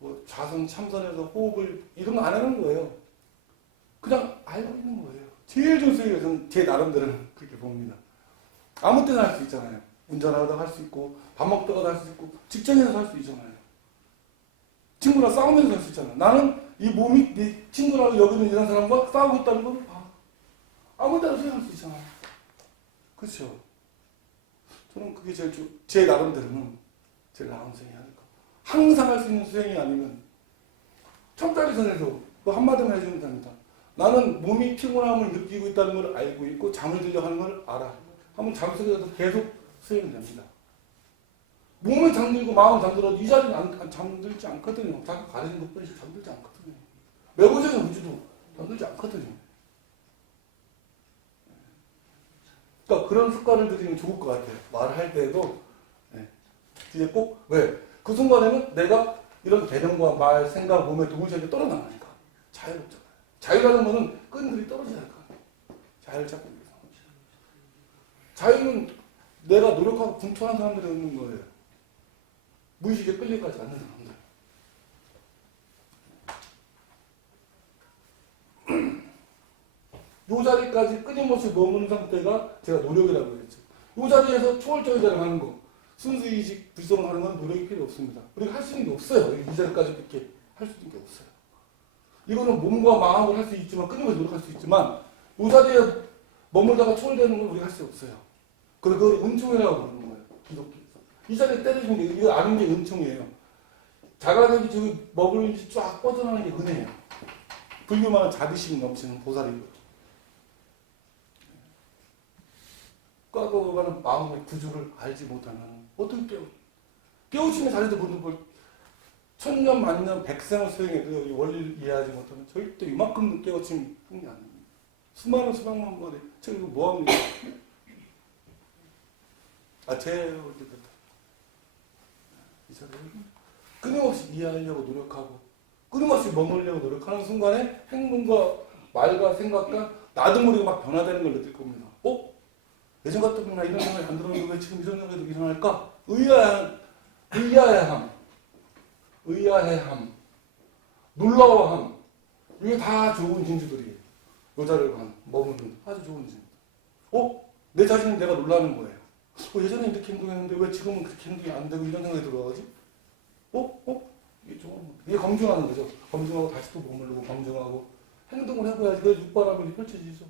뭐 좌선 참선해서 호흡을 이런 거 안 하는 거예요. 그냥 알고 있는 거예요. 제일 좋은 수행이 저는 제 나름대로는 그렇게 봅니다. 아무 때나 할 수 있잖아요. 운전하다가 할 수 있고 밥 먹다가도 할 수 있고 직장에서 할 수 있잖아요. 친구랑 싸우면서 할 수 있잖아요. 나는 이 몸이 내 친구라고 여기는 이런 사람과 싸우고 있다는 걸 봐. 아무 때나 수행할 수 있잖아요. 그렇죠. 저는 그게 제 나름대로는 제일 나은 수행이 아닐까. 항상 할 수 있는 수행이 아니면 천자리선에서 뭐 한마디만 해주면 됩니다. 나는 몸이 피곤함을 느끼고 있다는 걸 알고 있고 잠을 들려 하는 걸 알아. 한번 잠속에서 계속 수행이 됩니다. 몸은 잠들고 마음은 잠들어도 이 자리는 잠들지 않거든요. 자꾸 가리는 것뿐이지 잠들지 않거든요. 외부적인 우주도 잠들지 않거든요. 그러니까 그런 습관을 들이면 좋을 것 같아요. 말할 때도 뒤에 꼭 왜? 그 순간에는 내가 이런 개념과 말, 생각, 몸의 동물체가 떨어나가니까 자유롭잖아요. 자유라는 거는 끈들이 떨어져야 할 거 아니에요. 자유를 찾고 있어요. 자유는 내가 노력하고 분투하는 사람들이 얻는 거예요. 무의식에 끌려가지 않는 사람들. 요 자리까지 끊임없이 머무는 상태가 제가 노력이라고 했죠. 요 자리에서 초월적인 자리를 하는 거. 순수의식 불성을 하는 건 노력이 필요 없습니다. 우리가 할 수 있는 게 없어요. 이 자리까지 이렇게 할 수 있는 게 없어요. 이거는 몸과 마음으로 할 수 있지만 끊임없이 노력할 수 있지만 이 자리에 머물다가 초월되는 걸 우리가 할 수 없어요. 그걸 은총이라고 부르는 거예요. 기독교에서. 이 자리에 때려주는 게 이거 아는 게 은총이에요. 자가격이 저기 머물는지 쫙 뻗어나가는 게 은혜예요. 불교만은 자비심이 넘치는 보살이고요. 과거가는 마음의 구조를 알지 못하는 어떻게 깨우침의 자리도 보는 걸 천년 만년 백생을 수행해도 이 원리를 이해하지 못하면 절대 이만큼 깨우침이 있는 게 아닙니다. 수많은 수백만 번의 책 이거 뭐합니까? 이 자리를 끊임없이 이해하려고 노력하고 끊임없이 머물려고 노력하는 순간에 행동과 말과 생각과 나도 모르게 막 변화되는 걸 느낄 겁니다. 예전 같으면 나 이런 생각이 안 들었는데 왜 지금 이런 생각이 일어날까? 의아해함, 놀라워함. 이게 다 좋은 진주들이에요. 여자를 머무는 아주 좋은 진주. 내 자신은 내가 놀라는 거예요. 예전에 이렇게 행동했는데 왜 지금은 그렇게 행동이 안 되고 이런 생각이 들어가지? 이게 좀, 이게 검증하는 거죠. 검증하고 다시 또 머무르고 검증하고 행동을 해봐야지 그 육바람이 펼쳐지죠.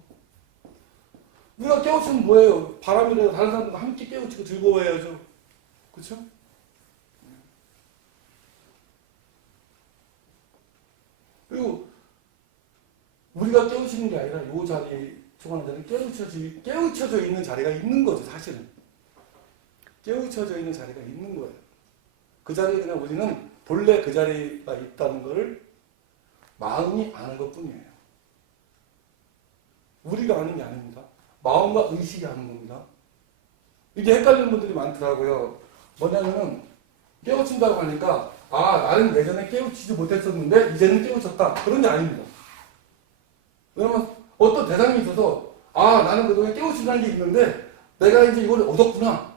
우리가 깨우치면 뭐예요? 바람이라도 다른 사람들과 함께 깨우치고 즐거워해야죠. 그렇죠? 그리고 우리가 깨우치는 게 아니라 이 자리에 초반에 깨우쳐져 있는 자리가 있는 거죠. 사실은 깨우쳐져 있는 자리가 있는 거예요. 그 자리에 그냥 우리는 본래 그 자리가 있다는 것을 마음이 아는 것뿐이에요. 우리가 아는 게 아닙니다. 마음과 의식이 아는 겁니다. 이게 헷갈리는 분들이 많더라고요. 뭐냐면은 깨우친다고 하니까 나는 예전에 깨우치지 못했었는데 이제는 깨우쳤다. 그런 게 아닙니다. 왜냐면 어떤 대상이 있어서 나는 그동안 깨우친다는 게 있는데 내가 이제 이걸 얻었구나.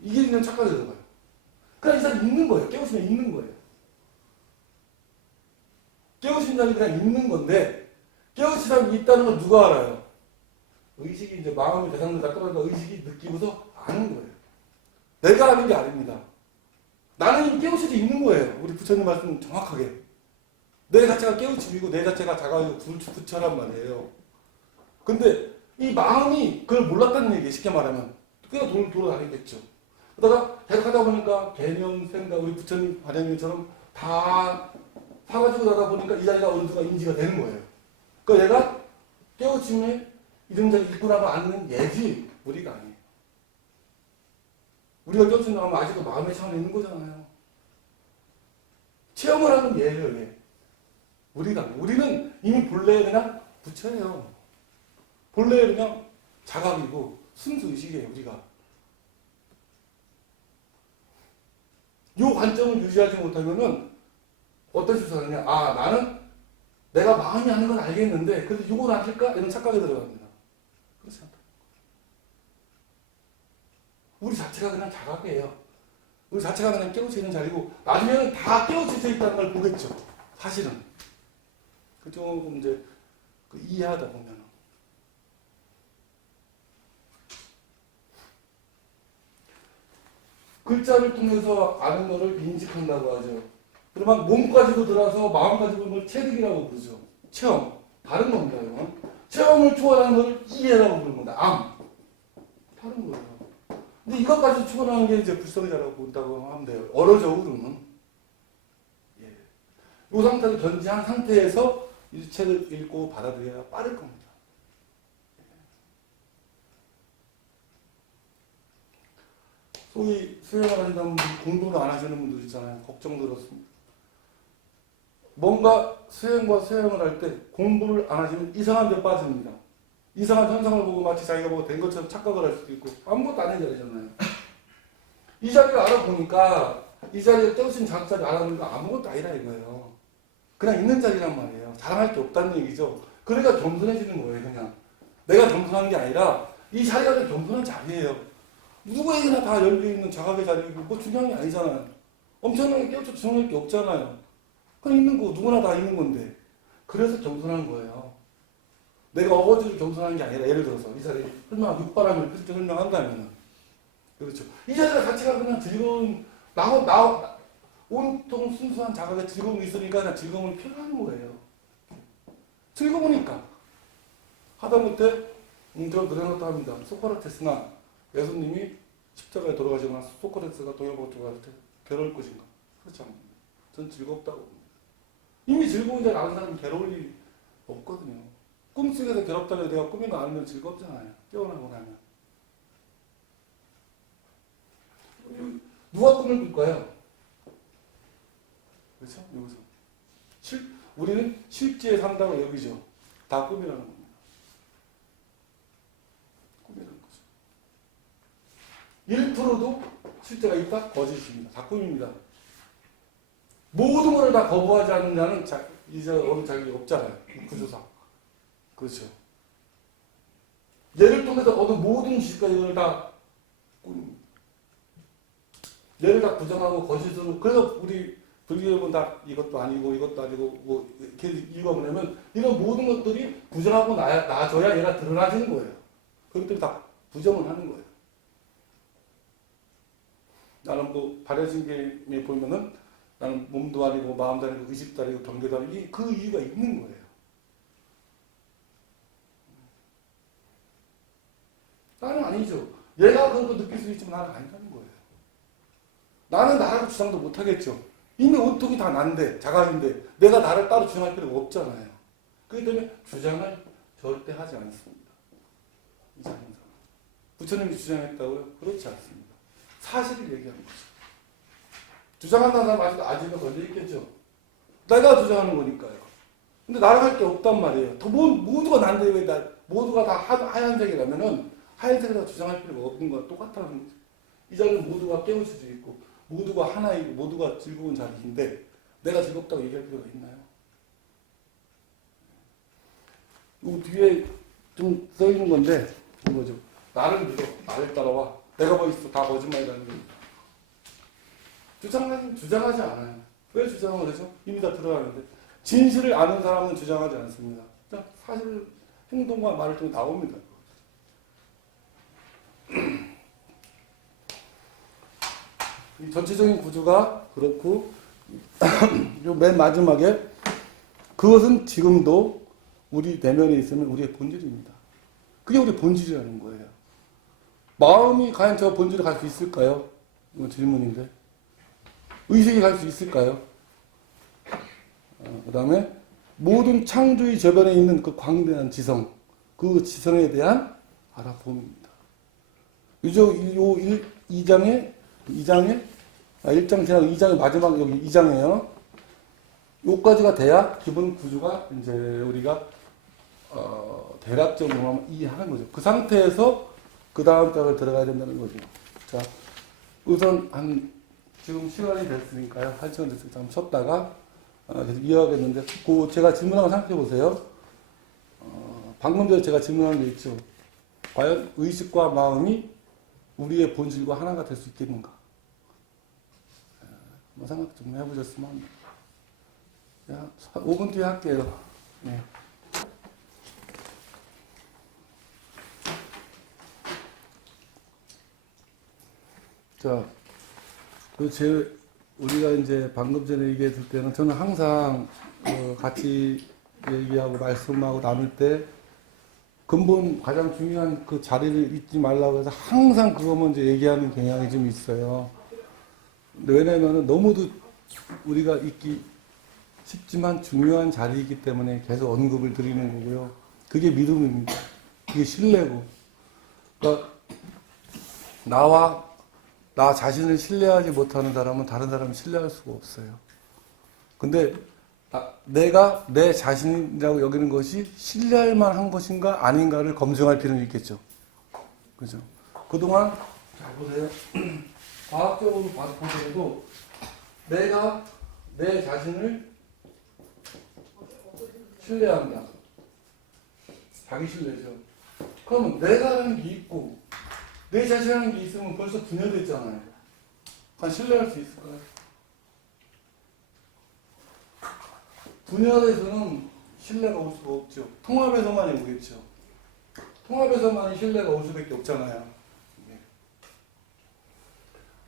이게 그냥 착각이 들어가요. 그냥 이 사람이 있는 거예요. 깨우치면 있는 거예요. 깨우친다는 게 그냥 있는 건데 깨우치다는 있다는 걸 누가 알아요? 의식이 이제 마음의 대상으로 떨어져 의식이 느끼고서 아는 거예요. 내가 아는 게 아닙니다. 나는 이미 깨우쳐져 있는 거예요. 우리 부처님 말씀 정확하게. 내 자체가 깨우침이고 내 자체가 자가이고 부처란 말이에요. 근데 이 마음이 그걸 몰랐다는 얘기예요. 쉽게 말하면. 그냥 돌아다니겠죠. 그러다가 계속 하다 보니까 개념, 생각, 우리 부처님 과장님처럼 다 사가지고 나다 보니까 이 자리가 어느 순간 인지가 되는 거예요. 그러니까 얘가 깨우침에 이런 자리 있구나가 않는 예지 우리가 아니에요. 우리가 깨우침을 하면 아직도 마음의 차원에 있는 거잖아요. 체험을 하는 예예요. 예. 우리는 이미 본래 그냥 부처예요. 본래 그냥 자각이고 순수의식이에요. 우리가. 이 관점을 유지하지 못하면은 어떤 식으로 하느냐. 나는 내가 마음이 하는 건 알겠는데 그래도 이건 아실까? 이런 착각이 들어갑니다. 그렇지 않다. 우리 자체가 그냥 자각이에요. 우리 자체가 그냥 깨우쳐 있는 자리고 나중에는 다 깨우쳐져 있다는 걸 보겠죠. 사실은. 그 조금 이제 이해하다 보면. 글자를 통해서 아는 것을 인식한다고 하죠. 그러면 몸 가지고 들어와서 마음 가지고 있는 걸 체득이라고 부르죠. 체험. 다른 겁니다. 이건. 체험을 초월하는 것을 이해라고 부르는 겁니다. 다른 거예요. 근데 이것까지 초월하는 게 이제 불성이라고 본다고 하면 돼요. 어려적으로는. 예. 이 상태를 견지한 상태에서 이 책을 읽고 받아들여야 빠를 겁니다. 소위 수행을 하시는 분, 공부를 안 하시는 분들 있잖아요. 걱정 들었습니다. 뭔가 수행을 할 때 공부를 안 하시면 이상한 데 빠집니다. 이상한 현상을 보고 마치 자기가 뭐 된 것처럼 착각을 할 수도 있고 아무것도 아닌 자리잖아요. 이 자리를 알아보니까 이 자리에 떼우신 자리 알아보니까 아무것도 아니라 이거예요. 그냥 있는 자리란 말이에요. 자랑할 게 없다는 얘기죠. 그러니까 겸손해지는 거예요. 그냥 내가 겸손한 게 아니라 이 자리가 그냥 겸손한 자리예요. 누구에게나 다 열려있는 자각의 자리고 뭐 중요한 게 아니잖아요. 엄청나게 깨우쳐 중요할 게 없잖아요. 그냥 있는 거 누구나 다 있는 건데 그래서 겸손한 거예요. 내가 어거지로 겸손한 게 아니라 예를 들어서 이 자리에 설명 육바람을 그렇게 설명한다면 그렇죠. 이 자리가 자체가 그냥 즐거운 온통 순수한 자각의 즐거움이 있으니까 그냥 즐거움을 표현하는 거예요. 즐거우니까 하다못해 저 그런 것도 합니다. 소크라테스나 예수님이 십자가에 돌아가시고 나서 소크라테스가 동요복주가 괴로울 것인가? 그렇지 않습니다. 전 즐겁다고 봅니다. 이미 즐거운 자를 아는 사람은 괴로울 일이 없거든요. 꿈속에서 괴롭다고 해도 내가 꿈인 거 알면 즐겁잖아요. 깨어나고 나면. 누가 꿈을 꿀까요? 그렇죠? 여기서. 우리는 실제에 산다고 여기죠. 다 꿈이라는 겁니다. 꿈이라는 거죠. 1%도 실제가 있다? 거짓입니다. 다 꿈입니다. 모든 것을 다 거부하지 않는 자는 이제 어느 자격이 없잖아요. 구조상. 그렇죠. 얘를 통해서 얻은 모든 지식까지 다 얘를 다 부정하고 거짓으로. 그래서 우리 불교는 다 이것도 아니고 이것도 아니고 뭐 이렇게 이유가 뭐냐면 이런 모든 것들이 부정하고 나줘야 얘가 드러나지는 거예요. 그것들이 다 부정을 하는 거예요. 나는 뭐 발해진계에 보면은 나는 몸도 아니고 마음도 아니고 의식도 아니고 경계도 아니고 그 이유가 있는 거예요. 나는 아니죠. 얘가 그런 거 느낄 수 있지만 나는 아니라는 거예요. 나는 나라고 주장도 못하겠죠. 이미 온통이 다 난데, 자각인데 내가 나를 따로 주장할 필요가 없잖아요. 그렇기 때문에 주장을 절대 하지 않습니다. 이 자리에서. 부처님이 주장했다고요? 그렇지 않습니다. 사실을 얘기하는 거죠. 주장한다는 사람 아직도 걸려있겠죠. 내가 주장하는 거니까요. 근데 나랑 할 게 없단 말이에요. 모두가 난데 왜 모두가 다 하얀색이라면은 하얀색이라고 주장할 필요가 없는 거와 똑같다는 거죠. 이 자리는 모두가 깨우칠 수 있고 모두가 하나이고 모두가 즐거운 자리인데 내가 즐겁다고 얘기할 필요가 있나요? 이 뒤에 좀 써 있는 건데 이거죠. 나를 믿어, 나를 따라와. 내가 뭐 있어, 다 거짓말이라는 겁니다. 주장하지 않아요. 왜 주장을 하죠? 이미 다 드러나는데. 진실을 아는 사람은 주장하지 않습니다. 사실 행동과 말을 통해 나옵니다. 이 전체적인 구조가 그렇고 요 맨 마지막에 그것은 지금도 우리 내면에 있으면 우리의 본질입니다. 그게 우리 본질이라는 거예요. 마음이 과연 저 본질에 갈 수 있을까요? 이건 질문인데. 의식이 갈 수 있을까요? 그 다음에 모든 창조의 저변에 있는 그 광대한 지성, 그 지성에 대한 알아봄입니다. 요 1장의 1장 지나고 2장의 마지막 여기 2장이에요. 요까지가 돼야 기본 구조가 이제 우리가 대략적으로 이해하는 거죠. 그 상태에서 그 다음 장을 들어가야 된다는 거죠. 자, 우선 지금 시간이 됐으니까요. 1시간 됐으니까 한번 쉬었다가 계속 이어가겠는데 제가 질문한 거 생각해 보세요. 방금 전에 제가 질문한 게 있죠. 과연 의식과 마음이 우리의 본질과 하나가 될 수 있겠는가? 뭐 생각 좀 해보셨으면 5분 뒤에 할게요. 네. 자, 우리가 이제 방금 전에 얘기했을 때는 저는 항상 같이 얘기하고 말씀하고 나눌 때 근본 가장 중요한 그 자리를 잊지 말라고 해서 항상 그거 먼저 얘기하는 경향이 좀 있어요. 왜냐면은 너무도 우리가 잊기 쉽지만 중요한 자리이기 때문에 계속 언급을 드리는 거고요. 그게 믿음입니다. 그게 신뢰고. 그러니까 나 자신을 신뢰하지 못하는 사람은 다른 사람을 신뢰할 수가 없어요. 근데 내가 내 자신이라고 여기는 것이 신뢰할 만한 것인가 아닌가를 검증할 필요는 있겠죠. 그죠? 그동안, 자, 보세요. 과학적으로 보더라도 내가 내 자신을 신뢰한다. 자기 신뢰죠. 그러면 내가라는 게 있고 내 자신이라는 게 있으면 벌써 분열됐잖아요. 과연 신뢰할 수 있을까요? 분열에서는 신뢰가 올 수가 없죠. 통합에서만이 오겠죠. 통합에서만이 신뢰가 올 수밖에 없잖아요.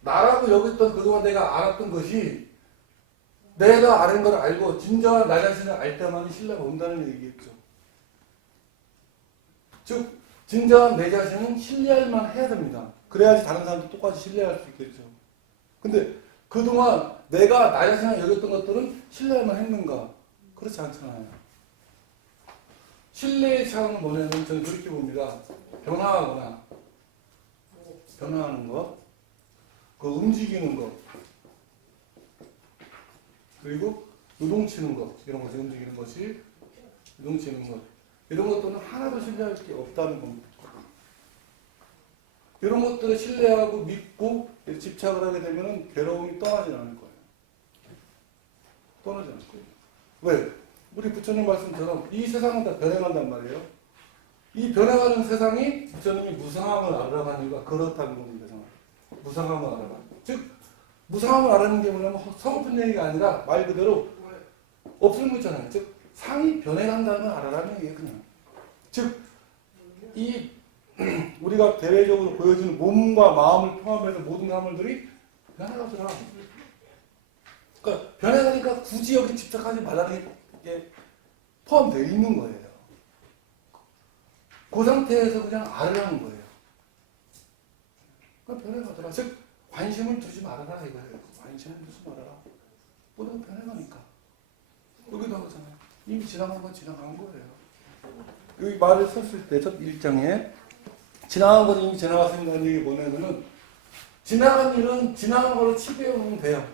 나라고 여겼던 그동안 내가 알았던 것이 내가 아는 걸 알고 진정한 나 자신을 알 때만이 신뢰가 온다는 얘기겠죠. 즉 진정한 내 자신은 신뢰할 만 해야 됩니다. 그래야지 다른 사람도 똑같이 신뢰할 수 있겠죠. 근데 그동안 내가 나 자신을 여겼던 것들은 신뢰할 만 했는가? 그렇지 않잖아요. 신뢰의 차원은 뭐냐면 저는 그렇게 봅니다. 변화하거나 변화하는 것, 그 움직이는 것, 그리고 요동치는 것, 이런 것이 움직이는 것이 요동치는 것, 이런 것들은 하나도 신뢰할 게 없다는 겁니다. 이런 것들을 신뢰하고 믿고 집착을 하게 되면 괴로움이 떠나지 않을 거예요. 떠나지 않을 거예요. 왜? 우리 부처님 말씀처럼 이 세상은 다 변해간단 말이에요. 이 변해가는 세상이 부처님이 무상함을 알아가는 이유가 그렇다는 겁니다. 무상함을 알아가. 즉 무상함을 알아는 게 뭐냐면 서글픈 얘기가 아니라 말 그대로 없는 거 있잖아요. 즉 상이 변해간다는 걸 알아라는 얘기예요. 그냥. 즉 이 우리가 대외적으로 보여지는 몸과 마음을 포함해서 모든 사물들이 변해가더라. 그러니까 변해가니까 굳이 여기 집착하지 말라는 게 포함되어 있는 거예요. 그 상태에서 그냥 알으라는 거예요. 그러니까 변해가더라. 즉 관심을 두지 말아라 이거예요. 관심을 두지 말아라. 모든 변해가니까. 여기도 하잖아요. 이미 지나간 건 지나간 거예요. 여기 말을 썼을 때 첫 1장에 지나간 건 이미 지나갔습니다는 얘기 뭐냐면은 지나간 일은 지나간 걸로 치부해 놓으면 돼요.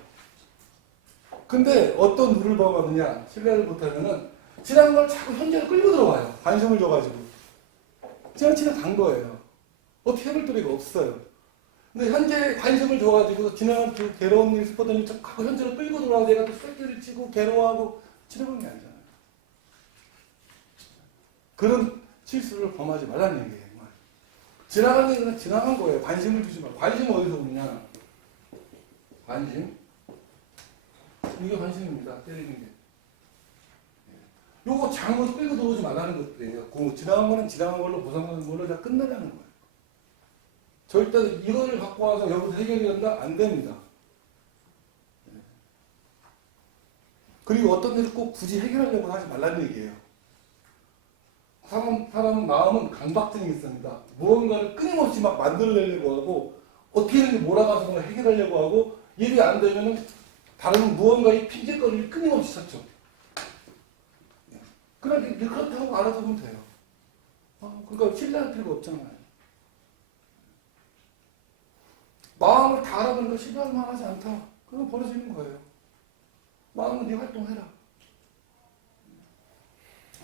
근데 어떤 룰을 범하느냐 신뢰를 못하면은 지나간 걸 자꾸 현재로 끌고 들어와요. 관심을 줘가지고. 지나간 거예요. 어떻게 해볼 도리가 없어요. 근데 현재 관심을 줘가지고 지나간 그 괴로운 일 스포더니 자꾸 현재로 끌고 들어와서 내가 또 쇳기를 치고 괴로워하고 지나간 게 아니잖아요. 그런 실수를 범하지 말라는 얘기예요. 지나간 얘기는 지나간 거예요. 관심을 두지 말고. 관심은 어디서 오느냐? 관심. 이게 관심입니다. 때리는 게. 요거 잘못 끌고 들어오지 말라는 것들이에요. 그 지나간 거는 지나간 걸로 보상하는 걸로 다 끝나자는 거예요. 절대 이거를 갖고 와서 여기서 해결이 된다? 안 됩니다. 그리고 어떤 일을 꼭 굳이 해결하려고 하지 말라는 얘기예요. 사람은 마음은 강박증이 있습니다. 무언가를 끊임없이 막 만들려고 하고 어떻게든지 몰아가서 뭔가 해결하려고 하고 일이 안 되면은 다른 무언가의 핑계거리를 끊임없이 찾죠. 그러니까 그렇다고 알아두면 돼요. 그러니까 신뢰할 필요가 없잖아요. 마음을 다 알아보니까 신뢰할 만하지 않다. 그건 버려지는 거예요. 마음은 네 활동해라.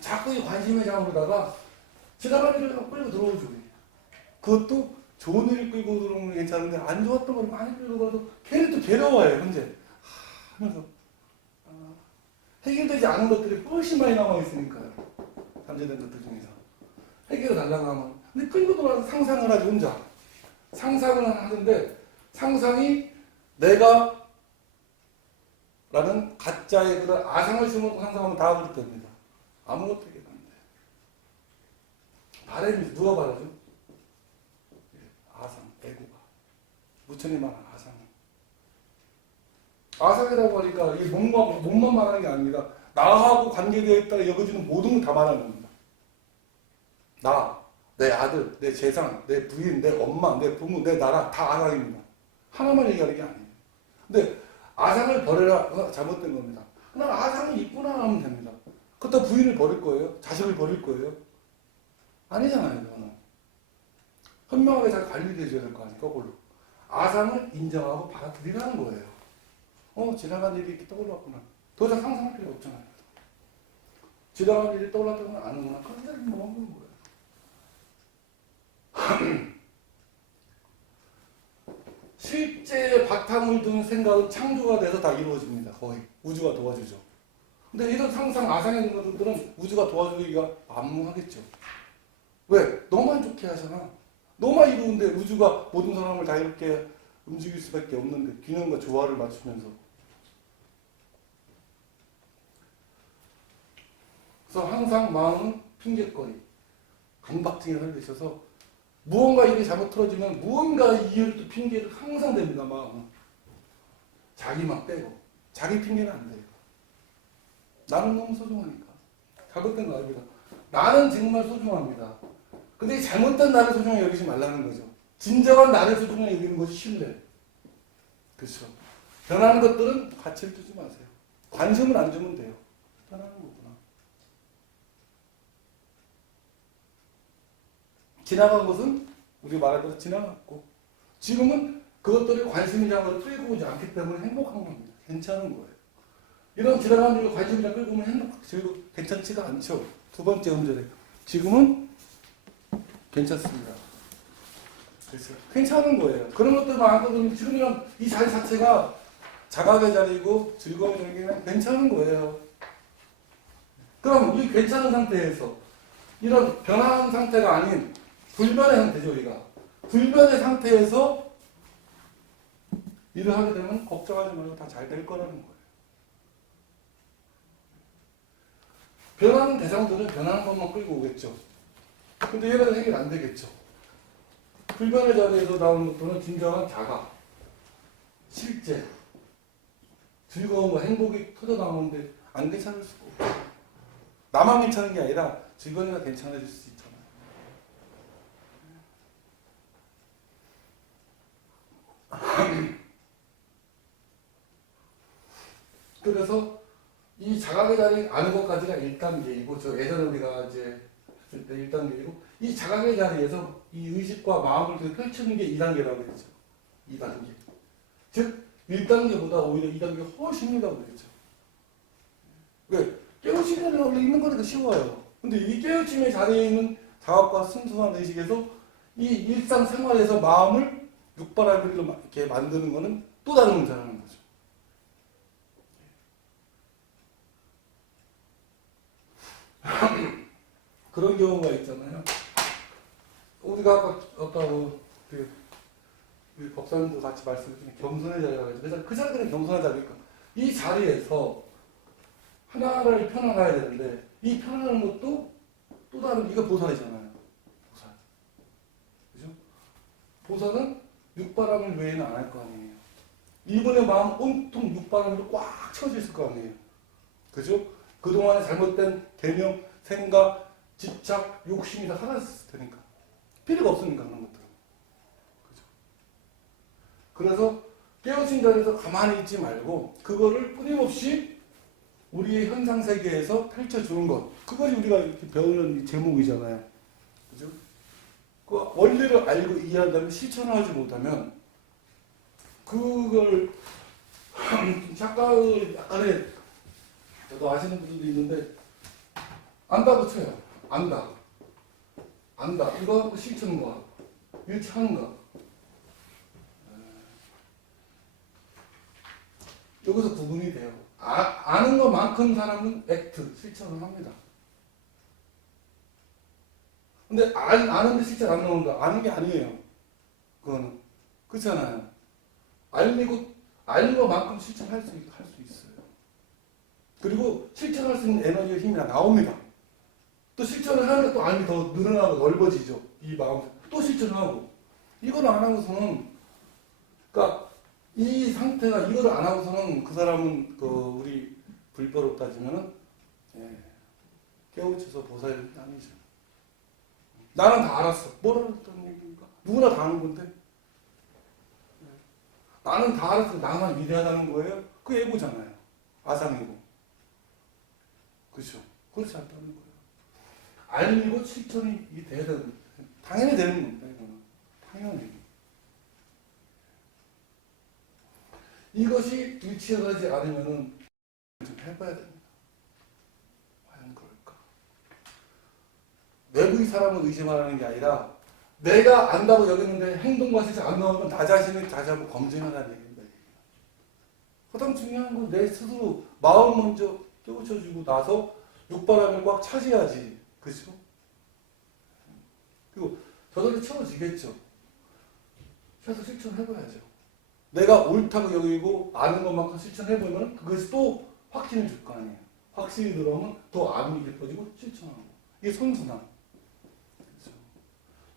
자꾸 이 관심의 장으로다가 지나간 일을 끌고 들어오죠. 그것도 좋은 일을 끌고 들어오는 게 괜찮은데 안 좋았던 걸 많이 끌고 가도 걔는 또 괴로워해요. 현재 하면서 해결되지 않은 것들이 훨씬 많이 남아있으니까요. 잠재된 것들 중에서 해결을 달라고 하면 근데 끌고 들어와서 상상을 하지 혼자 상상을 하는데 상상이 내가 라는 가짜의 그런 아상을 심어놓고 상상하면 다 그렇답니다. 아무것도 해결 안 돼. 바람이 누가 바라죠? 아상, 애고가. 부처님 말한 아상. 아상이라고 하니까 이 몸만 말하는 게 아닙니다. 나하고 관계되어 있다가 여겨지는 모든 걸 다 말하는 겁니다. 나, 내 아들, 내 재산, 내 부인, 내 엄마, 내 부모, 내 나라 다 아상입니다. 하나만 얘기하는 게 아니에요. 근데 아상을 버려라. 잘못된 겁니다. 난 아상이 있구나 하면 됩니다. 그렇다고 부인을 버릴 거예요? 자식을 버릴 거예요? 아니잖아요. 그거는. 현명하게 잘 관리되어야 될 거 아니에요. 그걸로. 아상을 인정하고 받아들이라는 거예요. 지나간 일이 이렇게 떠올랐구나. 더 이상 상상할 필요 없잖아요. 지나간 일이 떠올랐다는 걸 아는구나. 그런 데를 먹는 거예요. 실제 바탕을 둔 생각은 창조가 돼서 다 이루어집니다. 거의. 우주가 도와주죠. 근데 이런 상상, 아상에 있는 것들은 우주가 도와주기가 만무하겠죠. 왜? 너만 좋게 하잖아. 너만 이루는데 우주가 모든 사람을 다 이렇게 움직일 수밖에 없는데 균형과 조화를 맞추면서. 그래서 항상 마음은 핑계거리, 강박증에 걸려 있어서 무언가 일이 잘못 틀어지면 무언가 이유를 또 핑계를 항상 댑니다. 마음은. 자기만 빼고. 자기 핑계는 안 돼요. 나는 너무 소중하니까. 잘못된 거 아닙니다. 나는 정말 소중합니다. 근데 잘못된 나를 소중하게 여기지 말라는 거죠. 진정한 나를 소중하게 여기는 것이 신뢰. 그렇죠. 변하는 것들은 가치를 두지 마세요. 관심을 안 주면 돼요. 변하는 거구나. 지나간 것은 우리 말할 대로 지나갔고 지금은 그것들이 관심이라는 걸 끌고 오지 않기 때문에 행복한 겁니다. 괜찮은 거예요. 이런 지나간 일로 관심이랑 끌고 오면 괜찮지가 않죠. 두 번째 음절에 지금은 괜찮습니다. 그래서 괜찮은 거예요. 그런 것들만 안 거든요. 지금이랑 이 자리 자체가 자각의 자리고 즐거움의 자리는 괜찮은 거예요. 그럼 이 괜찮은 상태에서 이런 변화한 상태가 아닌 불변의 상태죠. 우리가 불변의 상태에서 일을 하게 되면 걱정하지 말고 다 잘 될 거라는 거예요. 변하는 대상들은 변하는 것만 끌고 오겠죠. 근데 얘는 해결 안 되겠죠. 불변의 자리에서 나오는 것들은 진정한 자가, 실제, 즐거움과 행복이 터져 나오는데 안 괜찮을 수가 없죠. 나만 괜찮은 게 아니라 주변이가 괜찮아질 수 있잖아요. 그래서 이 자각의 자리 아는 것까지가 1단계이고, 저 예전에 우리가 이제 했을 때 1단계이고, 이 자각의 자리에서 이 의식과 마음을 펼치는 게 2단계라고 했죠. 2단계. 즉, 1단계보다 오히려 2단계가 훨씬 힘들다고 그랬죠. 왜? 깨우침이 원래 있는 거니까 쉬워요. 근데 이 깨우침의 자리에 있는 자각과 순수한 의식에서 이 일상생활에서 마음을 육바라밀로 이렇게 만드는 거는 또 다른 문제라는 거죠. 그런 경우가 있잖아요. 우리가 아까 우리 법사님도 같이 말씀드린 겸손의 자리라고 했죠. 그래서 그 자리는 겸손한 자리니까 이 자리에서 하나를 펴나가야 되는데 이 펴나가는 것도 또 다른 이거 보살이잖아요. 보살. 그죠? 보살은 육바람을 외에는 안 할 거 아니에요. 이분의 마음 온통 육바람으로 꽉 채워져 있을 거 아니에요. 그죠? 그동안에 잘못된 개념, 생각, 집착, 욕심이 다 사라졌을 테니까. 필요가 없으니까 그런 것들은. 그죠? 그래서 깨어진 자리에서 가만히 있지 말고 그거를 끊임없이 우리의 현상 세계에서 펼쳐주는 것. 그것이 우리가 이렇게 배우는 제목이잖아요. 그죠? 그 원리를 알고 이해한다면 실천하지 못하면 그걸 착각을 약간의 저도 아시는 분들도 있는데 안다고 쳐요. 안다. 이거 실천과 일치하는가. 여기서 구분이 돼요. 아는 것만큼 사람은 액트, 실천을 합니다. 근데 아는데 실천 안 나온다. 아는 게 아니에요. 그거는. 그렇잖아요. 아는 것만큼 실천할 수 있어요. 그리고 실천할 수 있는 에너지와 힘이 나옵니다. 또 실천을 하면 또 알미 더 늘어나고 넓어지죠. 이 마음. 또 실천을 하고. 이걸 안 하고서는, 그러니까 이 상태가 이거를 안 하고서는 그 사람은 우리 불법으로 따지면은 깨우쳐서 보살이 아니죠. 나는 다 알았어. 뭐라고 했다는 얘기입니까? 누구나 다 아는 건데. 나는 다 알았어. 나만 위대하다는 거예요? 그 예고잖아요. 아상이고. 그렇죠? 그렇지 않다는 거예요. 알고 실천이 돼야 되는, 당연히 되는 겁니다. 이거는. 당연히. 이것이 일치하지 않으면은 좀 해봐야 됩니다. 과연 그럴까? 외부의 사람을 의심하라는 게 아니라 내가 안다고 여기는데 행동과 실천 안 나오면 나 자신을 다시 한번 검증하라는 얘기입니다. 가장 중요한 건 내 스스로 마음 먼저 깨우쳐주고 나서 육바람을 꽉 차지하지. 그렇죠? 그리고 저절로 채워지겠죠. 그래서 실천해봐야죠. 내가 옳다고 여기고 아는 것만큼 실천해보면 그것이 또 확신을 줄 거 아니에요. 확신이 들어오면 더 암이 깊어지고 실천하고. 이게 선순환. 그렇죠?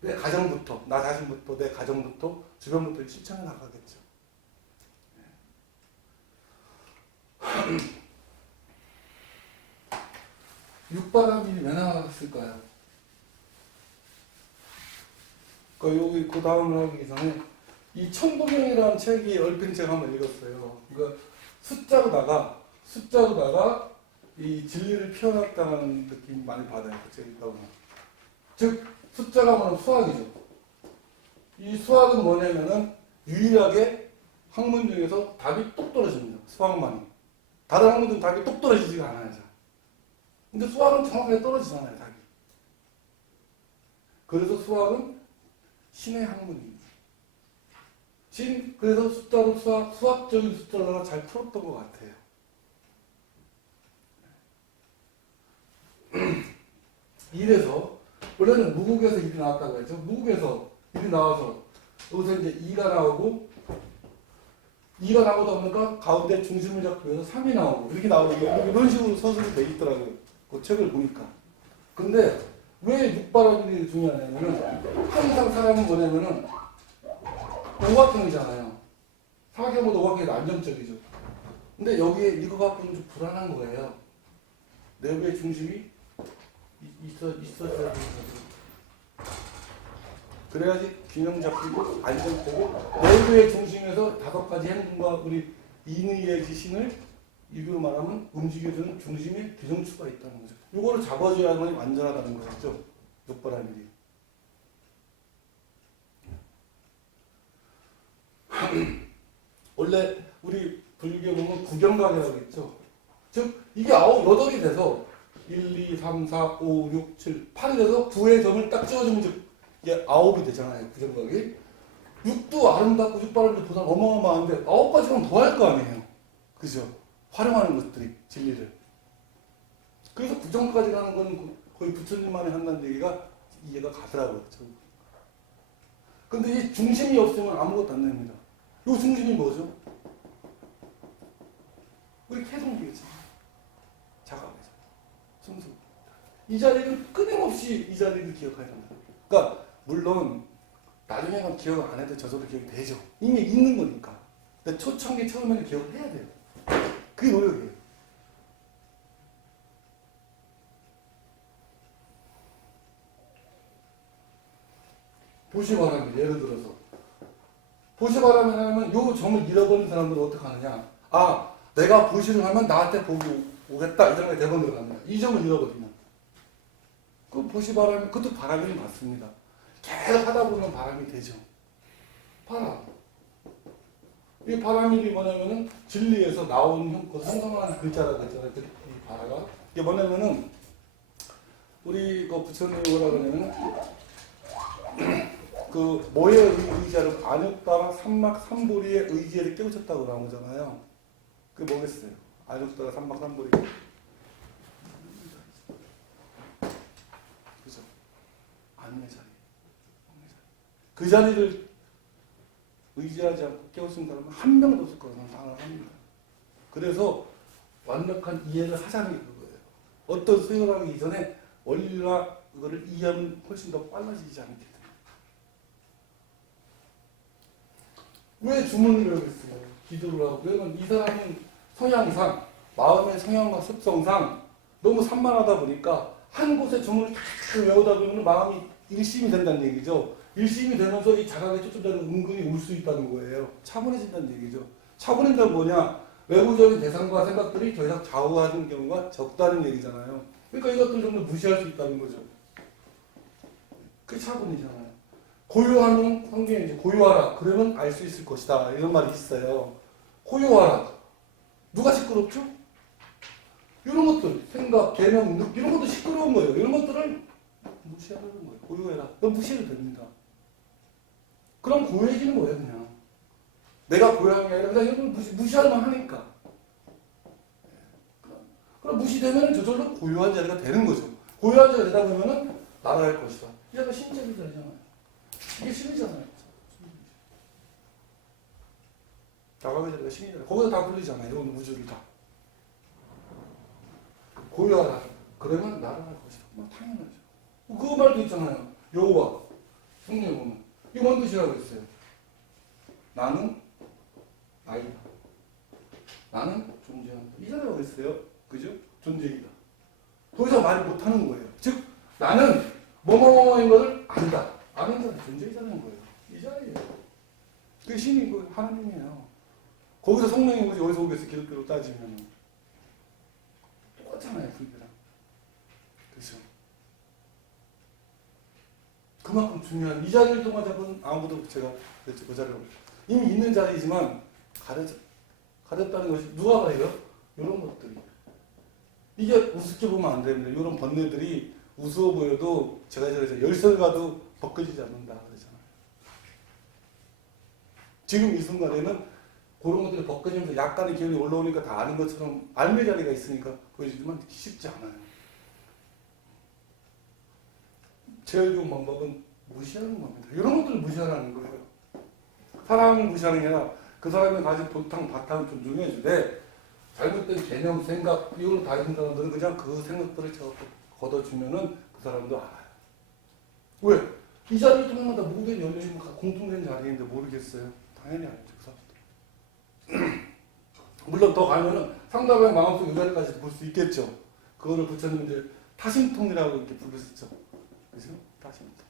내 가정부터, 나 자신부터, 내 가정부터, 주변부터 실천해 나가겠죠. 육바람이 왜 나왔을까요? 그러니까 여기 그 다음을 하기 전에 이 천부경이라는 책이 얼핏 제가 한번 읽었어요. 그러니까 숫자로다가 이 진리를 표현했다는 느낌 많이 받아요. 그 책 읽다 보면. 즉 숫자가 뭐냐면 수학이죠. 이 수학은 뭐냐면은 유일하게 학문 중에서 답이 똑 떨어집니다. 수학만이. 다른 학문들은 답이 똑 떨어지지가 않아요. 근데 수학은 정확하게 떨어지잖아요. 답이. 그래서 수학은 신의 학문입니다. 그래서 숫자로 수학적인 숫자로 잘 풀었던 것 같아요. 이래서 원래는 무국에서 일이 나왔다고 했죠. 무국에서 일이 나와서 여기서 이제 2가 나오고 2가 나오다 보니까 가운데 중심을 잡기 위해서 3이 나오고 이렇게 나오고 이런 식으로 서술이 돼 있더라고요. 그 책을 보니까. 근데 왜 육바라밀이 중요하냐면은 항상 사람은 뭐냐면은 오각형이잖아요. 사각형보다 오각형이 안정적이죠. 근데 여기에 이거 갖고는 좀 불안한 거예요. 내부의 중심이 있어야 되는 그래야지 균형 잡히고 안정되고 내부의 중심에서 5가지 행동과 우리 인의의 지신을 이교로 말하면 움직여주는 중심의 기정추가 있다는 거죠. 이거를 잡아줘야만 완전하다는 거죠. 육바라밀이. 원래 우리 불교 보면 구경각이라고 있죠. 즉 이게 8이 돼서 1, 2, 3, 4, 5, 6, 7, 8이 돼서 9의 점을 딱 찍어주면 이게 9이 되잖아요. 구경각이. 6도 아름답고 육바라밀 보다 어마어마한데 9가지는 더 할 거 아니에요. 그죠? 활용하는 것들이 진리를. 그래서 구정까지 가는 건 거의 부처님만이 한다는 얘기가 이해가 가더라고요. 근데 이 중심이 없으면 아무것도 안 됩니다. 이 중심이 뭐죠? 우리 태동기겠죠. 자각이죠. 순수. 이 자리를 끊임없이 이 자리를 기억해야 된다. 그러니까 물론 나중에는 기억 안 해도 저절로 기억이 되죠. 이미 있는 거니까. 근데 초창기 처음에는 기억을 해야 돼요. 그게 노력이에요. 보시바람이 예를 들어서 보시바람이 하면 요 점을 잃어버린 사람들은 어떻게 하느냐. 아 내가 보시를 하면 나한테 복이 오겠다 이 생각이 대번으로 갑니다. 이 점을 잃어버리면 그 보시바람이 그것도 바람이 맞습니다. 계속 하다 보면 바람이 되죠. 바람. 이 바람이 뭐냐면은 진리에서 나온 그 성성하는 글자라고 했잖아요. 이 바라가. 이게 뭐냐면은 우리 그 부처님이 뭐라 그러냐면 그 모의 의자를 안욕따라 삼막 삼보리의 의지를 깨우쳤다고 나오잖아요. 그게 뭐겠어요? 안욕따라 삼막 삼보리. 그죠? 안의 자리. 그 자리를 의지하지 않고 깨우친 사람은 한 명도 없을 거라고 생각합니다. 그래서 완벽한 이해를 하자는 게 그거예요. 어떤 수행을 하기 이전에 원리와 그거를 이해하면 훨씬 더 빨라지지 않게 됩니다. 왜 주문을 했어요? 기도를 하고. 왜냐면 이 사람은 성향상, 마음의 성향과 습성상 너무 산만하다 보니까 한 곳에 주문을 탁 외우다 보면 마음이 일심이 된다는 얘기죠. 일심이 되면서 이 자각의 초점자는 은근히 울 수 있다는 거예요. 차분해진다는 얘기죠. 차분해진다는 뭐냐? 외부적인 대상과 생각들이 더 이상 좌우하는 경우가 적다는 얘기잖아요. 그러니까 이것들 좀 무시할 수 있다는 거죠. 그게 차분이잖아요. 고요하면 성경에 이제 고요하라. 그러면 알 수 있을 것이다. 이런 말이 있어요. 고요하라. 누가 시끄럽죠? 이런 것들, 생각, 개념, 이런 것도 시끄러운 거예요. 이런 것들을 무시하는 거예요. 고요해라. 그럼 무시해도 됩니다. 그럼 고요해지는 거예요, 그냥. 내가 고요한 게 아니라 그냥 이런 걸 무시하면 하니까. 그럼 무시되면 저절로 고요한 자리가 되는 거죠. 고요한 자리가 되다 보면은 날아갈 것이다. 이 자리가 신적인 자리잖아요. 이게 신이잖아요. 자각의 자리가 신이잖아요. 거기서 다 풀리잖아요. 이런 우주를 다. 고요하라. 그러면 날아갈 것이다. 뭐 당연하죠. 그 말도 있잖아요. 여호와. 성경에 보면. 이거 뭔 뜻이라고 했어요? 나는 나이다. 나는 존재한다. 이잖아요. 했어요. 그죠? 존재이다. 더 이상 말을 못하는 거예요. 즉 나는 뭐뭐뭐인 것을 안다. 아는 자는 존재이자는 거예요. 이 자리예요. 그게 신이고 하나님이에요. 거기서 성령인 거지 어디서 오겠어? 기독교로 따지면 똑같잖아요. 불교랑. 그렇죠? 그만큼 중요한 이 자리를 동안 잡은 아무도 제가 그랬죠. 그 자리로 이미 있는 자리이지만 가렸다는 것이 누가 가려요? 이런 것들이. 이게 우습게 보면 안 됩니다. 이런 번뇌들이 우스워 보여도 제가 이제 열설 가도 벗겨지지 않는다 그러잖아요. 지금 이 순간에는 그런 것들이 벗겨지면서 약간의 기운이 올라오니까 다 아는 것처럼 알매 자리가 있으니까 보여지지만 쉽지 않아요. 제일 좋은 방법은 무시하는 겁니다. 이런 것들을 무시하라는 거예요. 사람을 무시하는 게 아니라 그 사람이 가진 바탕을 존중해주되 잘못된 개념, 생각, 이걸 다 있는 사람들은 그냥 그 생각들을 걷어주면은 그 사람도 알아요. 왜? 이 자리를 통해마다 모든 열려있는 공통된 자리인데 모르겠어요? 당연히 알죠, 그 사람도. 물론 더 가면은 상대방의 마음속 의견까지 볼 수 있겠죠. 그거를 부처님 이제 타심통이라고 이렇게 부르셨죠. 그죠? 타심통.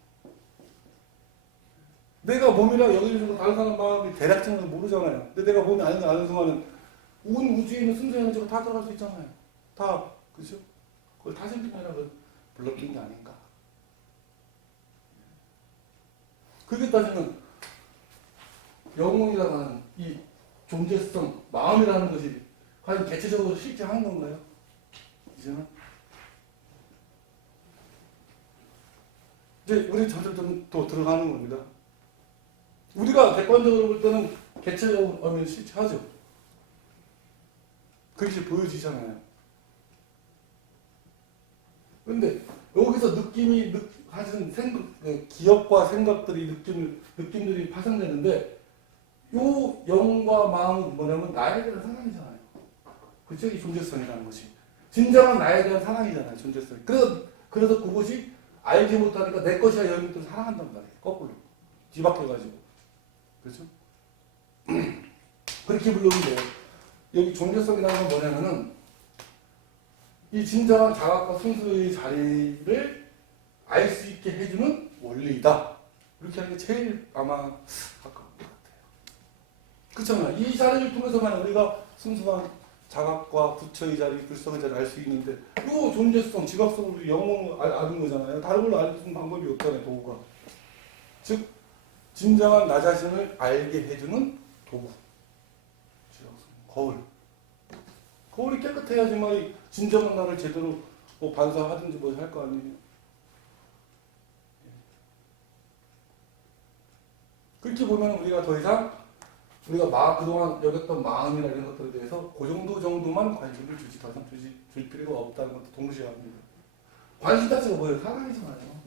내가 몸이랑 여기 있는 다른 사람 마음이 대략적으로 모르잖아요. 근데 내가 몸이 아는 순간은 온 우주에 있는 순수 에너지가 다 들어갈 수 있잖아요. 다. 그죠? 그걸 타심통이라고 불렀던 게 아닌가. 그렇게 따지면 영혼이라고 하는 이 존재성, 마음이라는 것이 과연 개체적으로 실제한 건가요? 이제는? 이제 우리 점점 더 들어가는 겁니다. 우리가 객관적으로 볼 때는 개체적인 의미를 실체하죠. 그것이 보여지잖아요. 그런데 여기서 느낌이 하신 기억과 생각들이 느낌들이 파생되는데 요 영과 마음은 뭐냐면 나에 대한 사랑이잖아요. 그쵸? 이 존재성이라는 것이 진정한 나에 대한 사랑이잖아요. 존재성. 그래서 그것이 알지 못하니까 내 것이야 여러분들 사랑한단 말이에요. 거꾸로 뒤바뀌어가지고. 그렇죠? 그렇게 불러면 돼요. 여기 존재성이라는 건 뭐냐면은 이 진정한 자각과 순수의 자리를 알 수 있게 해주는 원리이다. 이렇게 하는 게 제일 아마 가까운 것 같아요. 그렇잖아요. 이 자리를 통해서만 우리가 순수한 자각과 부처의 자리, 불성의 자리를 알 수 있는데 이 존재성, 지각성으로 영혼을 아는 거잖아요. 다른 걸로 알 수 있는 방법이 없잖아요. 도구가. 즉 진정한 나 자신을 알게 해주는 도구. 거울. 거울이 깨끗해야지만 진정한 나를 제대로 뭐 반사하든지 뭐 할 거 아니에요. 그렇게 보면 우리가 더 이상 우리가 그동안 여겼던 마음이나 이런 것들에 대해서 그 정도만 관심을 주지 더 이상 줄 필요가 없다는 것도 동시에 합니다. 관심 자체가 뭐예요? 사랑이잖아요.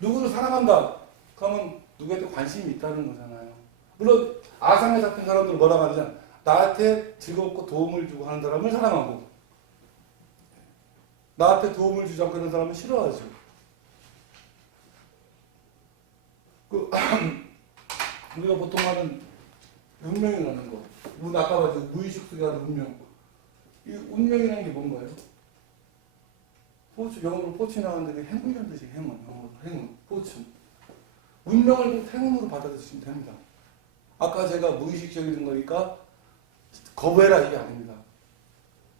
누구를 사랑한다. 그러면 누구한테 관심이 있다는 거잖아요. 물론 아상에 잡힌 사람들 뭐라고 하느냐. 나한테 즐겁고 도움을 주고 하는 사람을 사랑하고 나한테 도움을 주지 않고 하는 사람은 싫어하죠. 우리가 보통 하는 운명이라는 거. 아까 말했죠. 무의식 속에 하는 운명. 이 운명이라는 게 뭔가요? 영어로 포춘 나왔는데 행운이라는 뜻이에요. 행운. 포춘. 운명을 행운으로 받아들이시면 됩니다. 아까 제가 무의식적인 거니까 거부해라 이게 아닙니다.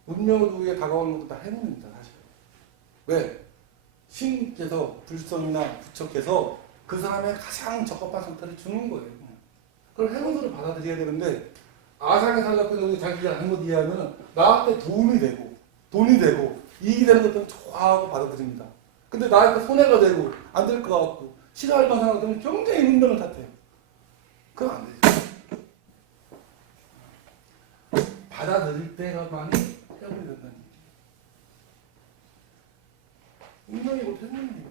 운명을 우리에게 다가오는 것도 다 행운입니다. 사실. 왜? 신께서 불성이나 부처께서 그 사람의 가장 적합한 상태를 주는 거예요. 그걸 행운으로 받아들여야 되는데 아상에 살렸고 우리 자기가 한 것 이해하면 나한테 도움이 되고 돈이 되고 이익이 되는 것들은 좋아하고 받아들입니다. 근데 나한테 손해가 되고 안 될 것 같고 싫어할 만한 것들은 굉장히 운명을 탓해요. 그건 안 되죠. 받아들일 때가만이 해야 된다는 얘기예요. 운명이 곧 행운이에요.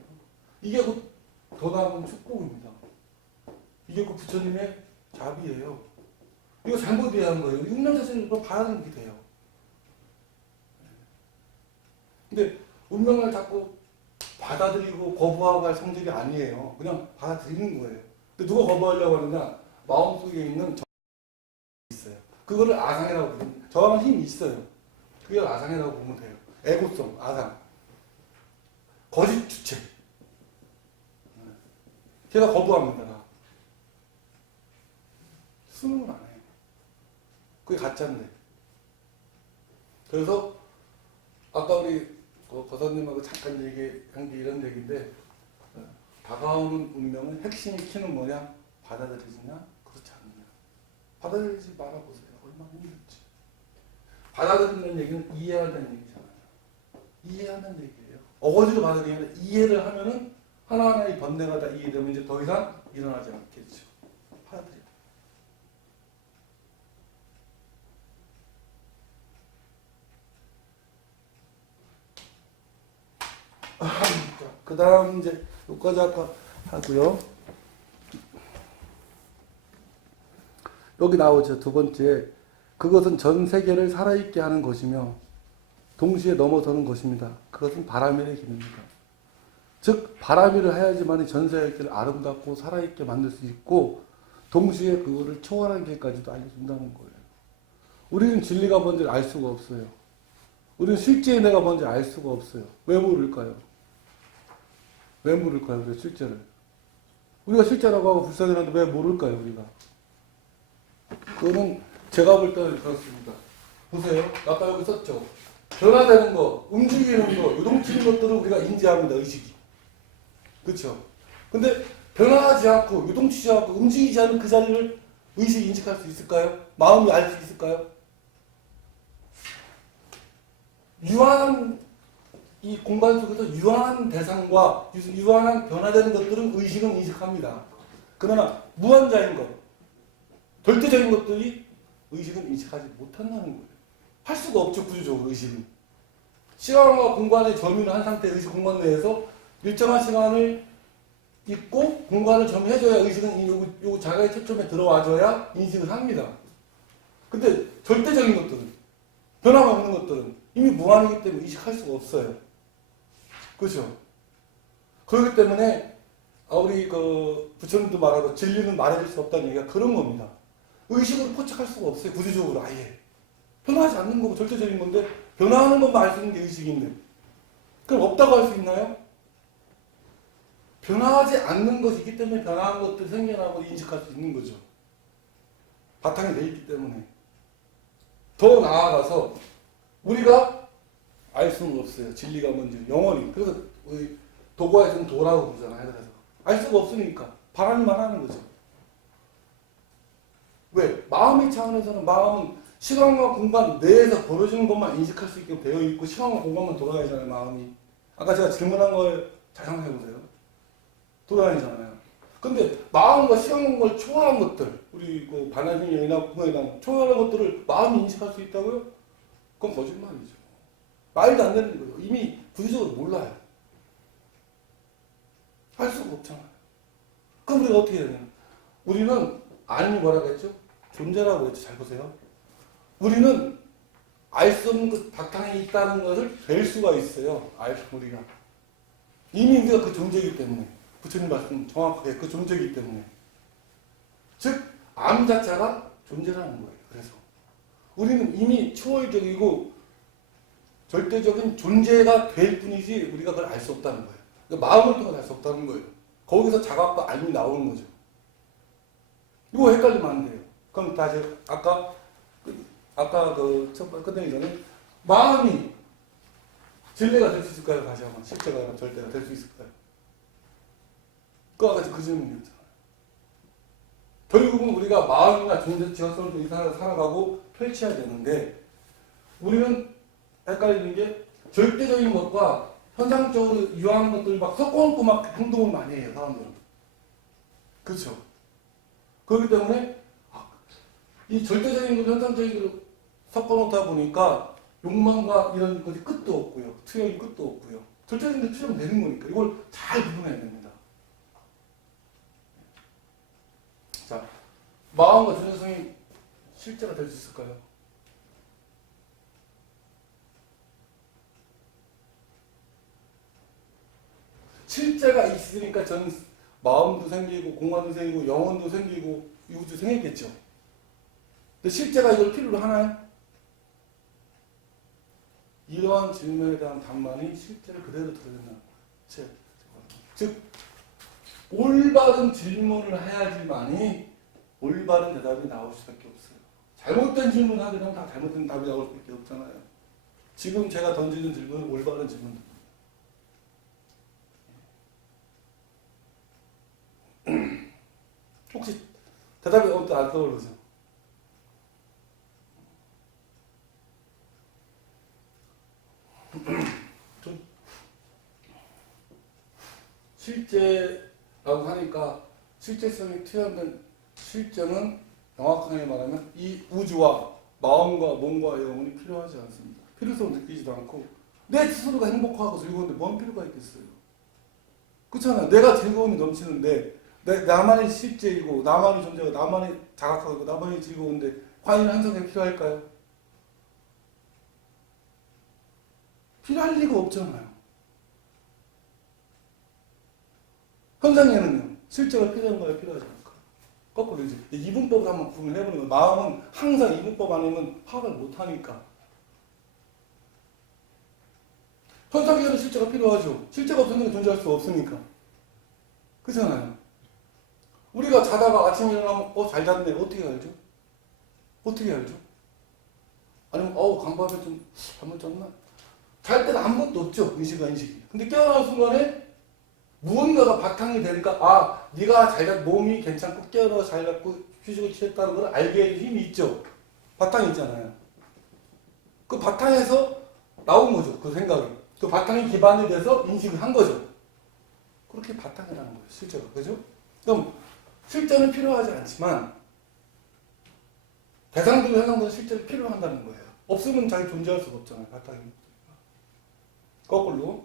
이게 곧 더 나은 축복입니다. 이게 곧 부처님의 자비예요. 이거 잘못 이해한 거예요. 운명 자체를 받아들이게 돼요. 근데 운명을 자꾸 받아들이고 거부하고 할 성질이 아니에요. 그냥 받아들이는 거예요. 근데 누가 거부하려고 하느냐? 마음속에 있는 있어요. 그거를 아상이라고 부릅니다. 저항은 힘이 있어요. 그게 아상이라고 보면 돼요. 애고성, 아상. 거짓 주체. 걔가 거부합니다. 수능을 안 해요. 그게 가짜인데. 그래서 아까 우리 거사님하고 잠깐 얘기한 게 이런 얘기인데 다가오는 운명은 핵심이 키는 뭐냐? 받아들이느냐? 그렇지 않느냐. 받아들이지 말아보세요. 얼마나 힘들지. 받아들이는 얘기는 이해하는 얘기잖아요. 이해하는 얘기예요. 어거지로 받아들이는 게 아니라 이해를 하면은 하나하나의 번뇌가 다 이해되면 이제 더 이상 일어나지 않겠죠. 받아들여요. 그 다음 이제 여기까지 아까 하고요. 여기 나오죠. 두 번째. 그것은 전 세계를 살아있게 하는 것이며 동시에 넘어서는 것입니다. 그것은 바람일의 길입니다. 즉 바람일을 해야지만 전 세계를 아름답고 살아있게 만들 수 있고 동시에 그거를 초월하는 길까지도 알려준다는 거예요. 우리는 진리가 뭔지 알 수가 없어요. 우리는 실제의 내가 뭔지 알 수가 없어요. 왜 모를까요? 왜 모를까요? 우리가 실제를. 우리가 실제라고 하고 불쌍이라는데 왜 모를까요? 우리가. 그거는 제가 볼 때는 그렇습니다. 보세요. 아까 여기 썼죠. 변화되는 거, 움직이는 거, 요동치는 것들은 우리가 인지합니다. 의식이. 그렇죠? 근데 변화하지 않고 요동치지 않고 움직이지 않는 그 자리를 의식이 인식할 수 있을까요? 마음이 알 수 있을까요? 유한한 이 공간 속에서 유한한 대상과 유한한 변화되는 것들은 의식은 인식합니다. 그러나 무한자인 것, 절대적인 것들이 의식은 인식하지 못한다는 거예요. 할 수가 없죠. 구조적으로 의식은. 시간과 공간의 점유는 한 상태의 의식 공간 내에서 일정한 시간을 있고 공간을 점유해줘야 의식은 요 자가의 초점에 들어와줘야 인식을 합니다. 근데 절대적인 것들은, 변화가 없는 것들은 이미 무한이기 때문에 인식할 수가 없어요. 그렇죠? 그렇기 때문에 우리 그 부처님도 말하고 진리는 말해줄 수 없다는 얘기가 그런 겁니다. 의식으로 포착할 수가 없어요. 구조적으로 아예. 변화하지 않는 거고 절대적인 건데 변화하는 것만 알 수 있는 게 의식인데 그럼 없다고 할 수 있나요? 변화하지 않는 것이기 때문에 변화한 것들이 생겨나고 인식할 수 있는 거죠. 바탕이 돼 있기 때문에. 더 나아가서 우리가 알 수는 없어요. 진리가 뭔지 영원히. 그래서 우리 도과에서는 도라고 부르잖아요. 그래서 알 수가 없으니까 바람만 하는 거죠. 왜? 마음의 차원에서는 마음은 시간과 공간 내에서 벌어지는 것만 인식할 수 있게 되어 있고 시간과 공간만 돌아다니잖아요. 마음이. 아까 제가 질문한 걸 잘 생각해보세요. 돌아다니잖아요. 근데 마음과 시간 공간을 초월한 것들, 우리 그 반야신경이나 공간이나 초월한 것들을 마음이 인식할 수 있다고요? 그건 거짓말이죠. 말도 안 되는 거예요. 이미 구조적으로 몰라요. 할 수가 없잖아요. 그럼 우리가 어떻게 해야 되냐? 우리는 아니 뭐라고 했죠? 존재라고 했죠. 잘 보세요. 우리는 알 수 없는 그 바탕에 있다는 것을 뵐 수가 있어요. 우리가. 이미 우리가 그 존재이기 때문에. 부처님 말씀 정확하게 그 존재이기 때문에. 즉, 암 자체가 존재라는 거예요. 그래서. 우리는 이미 초월적이고 절대적인 존재가 될 뿐이지 우리가 그걸 알 수 없다는 거예요. 그러니까 마음을 통해 알 수 없다는 거예요. 거기서 자각과 알미 나오는 거죠. 이거 헷갈리면 안 돼요. 그럼 다시 아까 그 첫 번째 끝내기 전에 마음이 진리가 될 수 있을까요? 다시 한번 실제가 절대가 될 수 있을까요? 그와 같이 그 질문이었잖아요. 결국은 우리가 마음이나 존재 지각성을 이 살아가고 펼쳐야 되는데 우리는 헷갈리는 게 절대적인 것과 현상적으로 유한한 것들을 막 섞어놓고 막 행동을 많이 해요. 사람들은. 그렇죠? 그렇기 때문에 이 절대적인 것, 현상적인 걸 섞어놓다 보니까 욕망과 이런 것이 끝도 없고요. 투영이 끝도 없고요. 절대적인 게 투영되는 거니까 이걸 잘 구분해야 됩니다. 자, 마음과 존재성이 실제가 될 수 있을까요? 실제가 있으니까 전 마음도 생기고 공간도 생기고 영혼도 생기고 이 우주 생겼겠죠. 근데 실제가 이걸 필요로 하나요? 이러한 질문에 대한 답만이 실제를 그대로 드러낸다는 거예요. 즉 올바른 질문을 해야지만이 올바른 대답이 나올 수밖에 없어요. 잘못된 질문을 하게 되면 다 잘못된 답이 나올 수밖에 없잖아요. 지금 제가 던지는 질문은 올바른 질문입니다. 혹시 대답이 어떤 안 떠오르죠? 좀 실제라고 하니까 실제성이 투영된 실제는 정확하게 말하면 이 우주와 마음과 몸과 영혼이 필요하지 않습니다. 필요성을 느끼지도 않고 내 스스로가 행복하고 즐거운데 뭔 필요가 있겠어요? 그렇잖아. 내가 즐거움이 넘치는데 나만의 실제이고 나만의 존재고 나만의 자각하고 나만의 즐거운데 과연 현상이 필요할까요? 필요할 리가 없잖아요. 현상에는요. 실제가 필요한가요? 필요하지 않을까요? 거꾸로 이제 이분법을 한번 구분해보는 거예요. 마음은 항상 이분법 아니면 파악을 못하니까. 현상에는 실제가 필요하죠. 실제가 없으면 존재할 수 없으니까. 그렇잖아요. 우리가 자다가 아침에 일어나면 잘 잤네. 어떻게 알죠? 어떻게 알죠? 아니면 간밤에 좀 잠을 잤나? 잘 때는 아무것도 없죠. 의식이. 근데 깨어나는 순간에 무언가가 바탕이 되니까 네가 잘 잤, 몸이 괜찮고 깨어나서 잘 잤고 휴식을 취했다는 걸 알게 해줄 힘이 있죠. 바탕이 있잖아요. 그 바탕에서 나온 거죠. 그 생각이. 그 바탕이 기반이 돼서 인식을 한 거죠. 그렇게 바탕이라는 거예요. 실제로. 그죠? 그럼 실제는 필요하지 않지만 대상들과 현상들은 실제로 필요한다는 거예요. 없으면 잘 존재할 수가 없잖아요. 바탕이. 거꾸로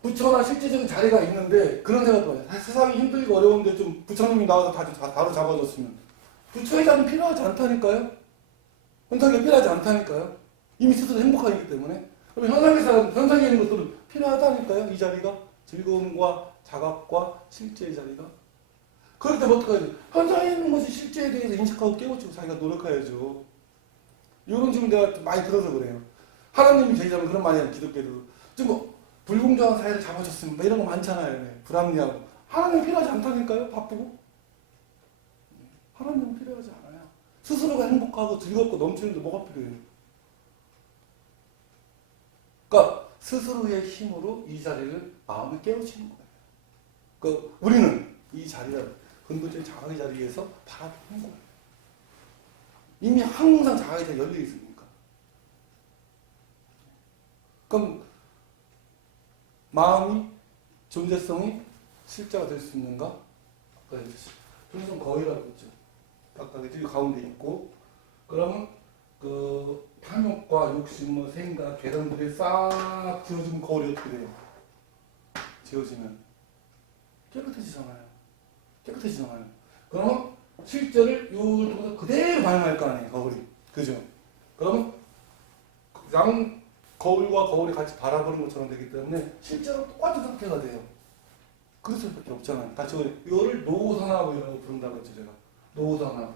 부처나 실제적인 자리가 있는데 그런 생각도 해요. 세상이 힘들고 어려운데 좀 부처님이 나와서 바로 잡아줬으면 부처의 자리는 필요하지 않다니까요. 현상이 필요하지 않다니까요. 이미 스스로 행복하기 때문에. 그럼 현상에 있는 것들은 필요하다니까요. 이 자리가 즐거움과 자각과 실제의 자리가. 그럴 때 어떡하지? 현상에 있는 것이 실제에 대해서 인식하고 깨우치고 자기가 노력해야죠. 이런 질문 내가 많이 들어서 그래요. 하나님이 계시다면 그런 말이에요. 기독교도. 좀 불공정한 사회를 잡아줬으면 이런 거 많잖아요. 네. 불합리하고. 하나님 필요하지 않다니까요. 바쁘고. 하나님은 필요하지 않아요. 스스로가 행복하고 즐겁고 넘치는데 뭐가 필요해요? 그러니까 스스로의 힘으로 이 자리를 마음을 깨우치는 거예요. 그러니까 우리는 이 자리를 근본적인 자각의 자리에서 바라보는 거예요. 이미 항상 자각의 자리에 열려 있으니까. 그럼 마음이 존재성이 실제가 될 수 있는가? 아까 존재성 거의라고 했죠. 아까 그 가운데 있고 그러면 그 탐욕과 욕심, 생각, 계산들이 싹 지워지면 거울이 어떻게 돼요? 지워지면 깨끗해지잖아요. 그러면 실제를 이걸 통해서 그대로 반영할 거 아니에요, 거울이. 그죠? 그러면 양 거울과 거울이 같이 바라보는 것처럼 되기 때문에 실제로 똑같은 상태가 돼요. 그럴 수밖에 없잖아요. 같이 이거를 노후산업이라고 부른다고 했죠, 제가. 노후산업.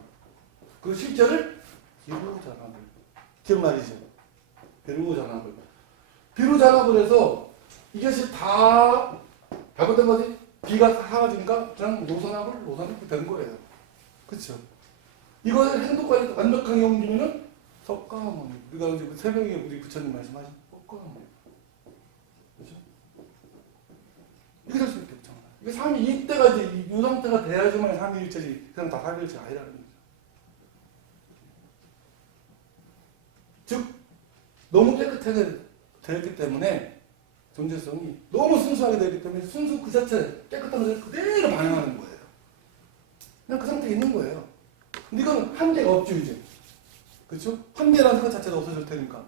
그 실제를 비루잔압을. 기억나시죠? 비루잔압을 해서 이것이 다 잘못된 거지? 비가 사라지니까 그냥 노선압을 된 거예요. 그렇죠? 이거를 행동까지 완벽하게 옮기면은 석가모니. 우리가 이제 새벽에 우리 부처님 말씀하신 석가모니. 그렇죠? 이게 될 수밖에 없잖아요. 이게 삶이 이때가 이제 이 상태가 돼야지만 삼위일체지. 그냥 다 삼위일체 아니라는 거죠. 즉 너무 깨끗하게 되었기 때문에 존재성이 너무 순수하게 되기 때문에 순수 그 자체 깨끗한 것을 그대로 반영하는 거예요. 그냥 그 상태에 있는 거예요. 근데 이건 한계가 없죠 이제. 그렇죠? 한계라는 것 자체가 없어질 테니까.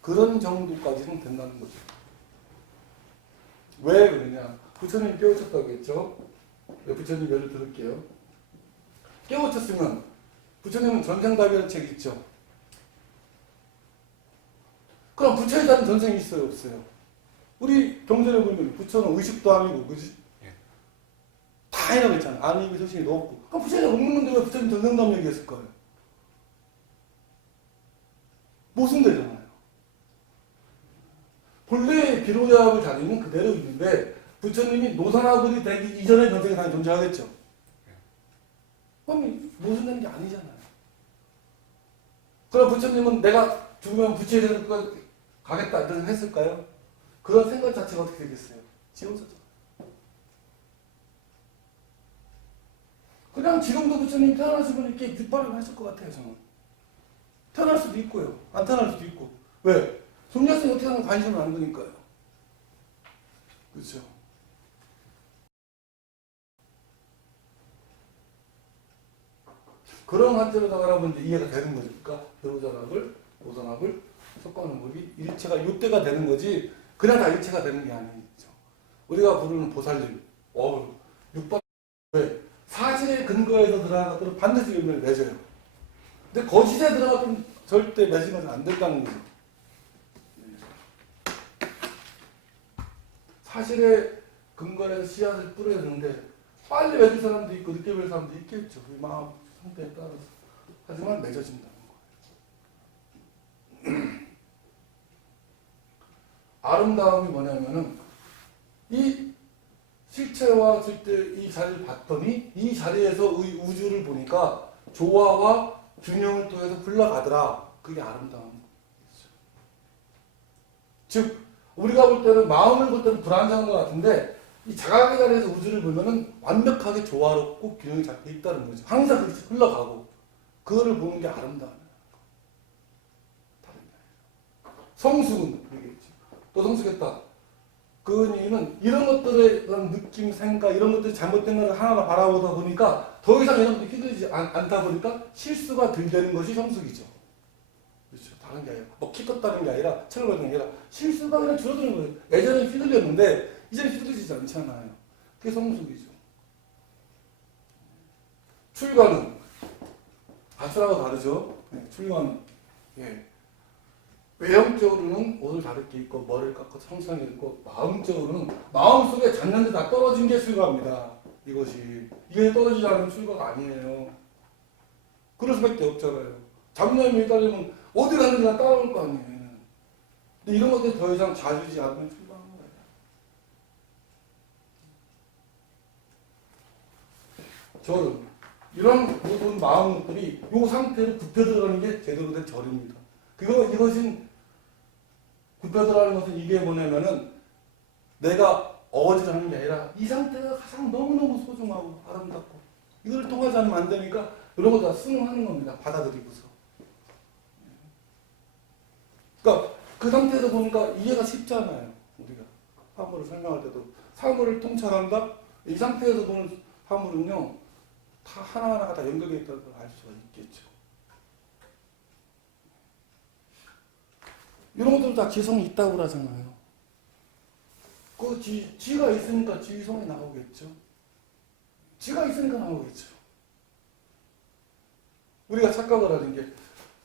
그런 정도까지는 된다는 거죠. 왜 그러냐? 부처님이 깨우쳤다고 했죠. 부처님 예를 들을게요. 깨우쳤으면 부처님은 전생답이라는 책이 있죠. 그럼 부처에 대한 전생이 있어요, 없어요? 우리 경전에 보면 부처는 의식도 아니고, 그지? 다 이라고 했잖아요. 아니고 소신이 없고. 그럼 부처가 없는 건데 왜 부처님 전생담 얘기했을 거예요? 모순되잖아요. 본래의 비로자합의 자리는 그대로 있는데 부처님이 노산화불이 되기 이전의 전생에 당연히 존재하겠죠. 그럼 모순된 게 아니잖아요. 그럼 부처님은 내가 죽으면 부처에 대해서 가겠다 이런 했을까요? 그런 생각 자체가 어떻게 되겠어요? 지워졌죠. 그냥 지금도 부처님 태어나시면 이렇게 뒷바람을 하실 것 같아요, 저는. 태어날 수도 있고요. 안 태어날 수도 있고. 왜? 존재성이 어떻게 하면 관심을 안 두니까요. 그렇죠? 그런 관점에서 알아보면 이해가 되는 거죠. 그러니까 배우자납을, 노산압을 석관음법이 일체가 이때가 되는 거지 그냥 다 일체가 되는 게 아니죠. 우리가 부르는 보살님. 6번. 왜? 사실의 근거에서 들어간 것들은 반드시 의미를 맺어요. 근데 거짓에 들어가면 절대 맺으면 안 된다는 거죠. 사실의 근거에서 씨앗을 뿌려야 되는데 빨리 맺을 사람도 있고 늦게 맺을 사람도 있겠죠. 그 마음 상태에 따라서. 하지만 맺어진다는 거예요. 아름다움이 뭐냐면은 이 실체와 실제 이 자리를 봤더니 이 자리에서 우주를 보니까 조화와 균형을 통해서 흘러가더라. 그게 아름다운 거죠. 즉 우리가 볼 때는 마음을 볼 때는 불안정한 것 같은데 이 자각의 자리에서 우주를 보면은 완벽하게 조화롭고 균형이 잡혀 있다는 거죠. 항상 그렇게 흘러가고 그거를 보는 게 아름다워요. 성숙은 그러겠지. 또 성숙했다. 그 이유는 이런 것들의 그런 느낌, 생각 이런 것들이 잘못된 것을 하나하나 바라보다 보니까 더 이상 이런 것들이 휘둘리지 않다 보니까 실수가 덜 되는 것이 성숙이죠. 그렇죠. 다른 게 아니라 키 컸다는 게 아니라 체력을 받는 게 아니라 실수가 그냥 줄어드는 거예요. 예전에 휘둘렸는데 이제는 휘둘리지 않잖아요. 그게 성숙이죠. 출가는 가출하고 다르죠. 네, 출가는 외형적으로는 옷을 다르게 입고 머리를 깎고 성상에 입고 마음적으로는 마음속에 잤는데 다 떨어진 게 출가입니다. 이것이 이게 떨어지지 않으면 출가가 아니에요. 그럴 수밖에 없잖아요. 잡념이 따르면 어디 가는지 다 따라올 거 아니에요. 근데 이런 것들이 더 이상 자주지 않으면 출가하는 거예요. 절은 이런 모든 마음들이 이 상태로 굽혀 들어가는 게 제대로 된 절입니다. 이것은 굽혀 들어가는 것은 이게 뭐냐면은 내가 어거지하는 게 아니라 이 상태가 가장 너무너무 소중하고 아름답고 이걸 통하지 않으면 안 되니까 이런 거 다 수능하는 겁니다. 받아들이고서. 그러니까 그 상태에서 보니까 이해가 쉽잖아요. 우리가 사물을 설명할 때도 사물을 통찰한다. 이 상태에서 보는 사물은요 다 하나하나가 다 연결되어 있다는 걸 알 수가 있겠죠. 이런 것들도 다 지성이 있다고 그러잖아요. 그 지가 있으니까 지성이 나오겠죠. 지가 있으니까 나오겠죠. 우리가 착각을 하는 게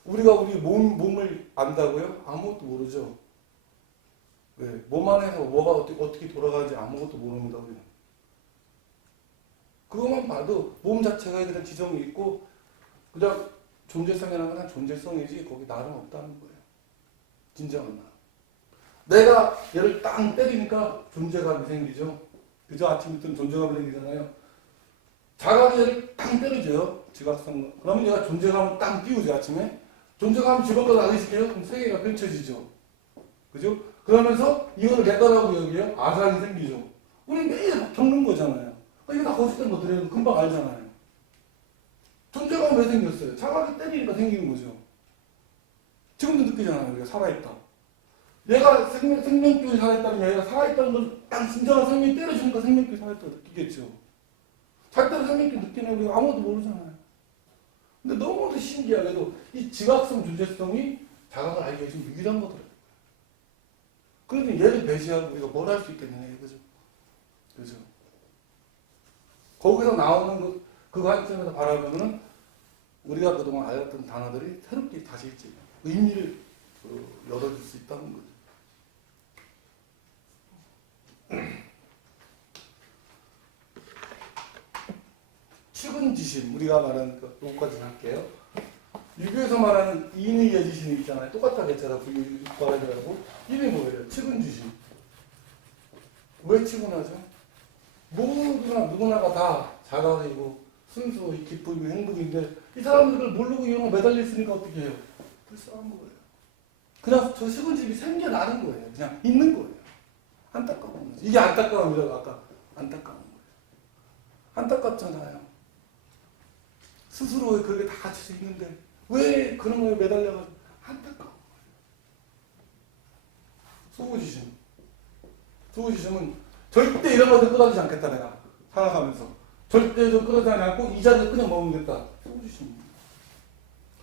우리가 우리 몸을 안다고요? 아무것도 모르죠. 왜? 몸 안에서 뭐가 어떻게 돌아가는지 아무것도 모릅니다. 우리는. 그것만 봐도 몸 자체가 그냥 지성이 있고 그냥 존재성이라는 건 존재성이지 거기 나는 없다는 거예요. 진정한 나. 내가 얘를 땅 때리니까 존재감이 생기죠. 그죠? 아침부터 존재감이 생기잖아요. 자각이 얘를 땅 때리죠. 지각성. 그러면 얘가 존재감을 땅 띄우죠. 아침에. 존재감 집어넣어 나가실게요. 그럼 세계가 펼쳐지죠. 그죠? 그러면서 이거를 내 거라고 여기요. 아상이 생기죠. 우리 매일 겪는 거잖아요. 이거 다 거짓된 것들이에요. 금방 알잖아요. 존재감이 왜 생겼어요? 자각이 때리니까 생기는 거죠. 지금도 느끼잖아요. 우리가 살아있다. 얘가 생명줄이 살아있다는 게 아니라 살아있다는 걸 딱 진정한 생명이 때려주니까 생명줄이 살아있다고 느끼겠죠. 잘 때로 생명줄 느끼는 우리가 아무것도 모르잖아요. 근데 너무도 신기하게도 이 지각성 존재성이 자각을 알기 위해 좀 유일한 거더라고요. 그러니 얘를 배제하고 우리가 뭘 할 수 있겠느냐 이거죠. 그죠? 거기서 나오는 그 관점에서 바라보면은 우리가 그동안 알았던 단어들이 새롭게 다시 이제 의미를 열어줄 수 있다는 거죠. 측은지심, 우리가 말하는 요거까지 할게요. 유교에서 말하는 인의의 지심이 있잖아요. 똑같다겠잖아. 불교하고 이름이 뭐예요? 측은지심. 왜 측은하죠? 누구나가 다 자각이고 순수, 기쁨이고 행복인데 이 사람들을 모르고 이런 거 매달렸으니까 어떻게 해요? 불쌍한 거예요. 그냥 저 측은집이 생겨나는 거예요. 그냥 있는 거예요. 안타까운 거죠. 이게 안타까움이라고 아까 안타까운 거예요. 안타깝잖아요. 스스로 그게 다 갖춰져 있는데 왜 그런 거에 매달려가지고 안타까운 거예요. 수호지심. 수호지심은 절대 이런 것들 끊어지지 않겠다 내가 살아가면서. 절대 좀 끊어지지 않고 이 자리에 그냥 머물겠다. 수호지심.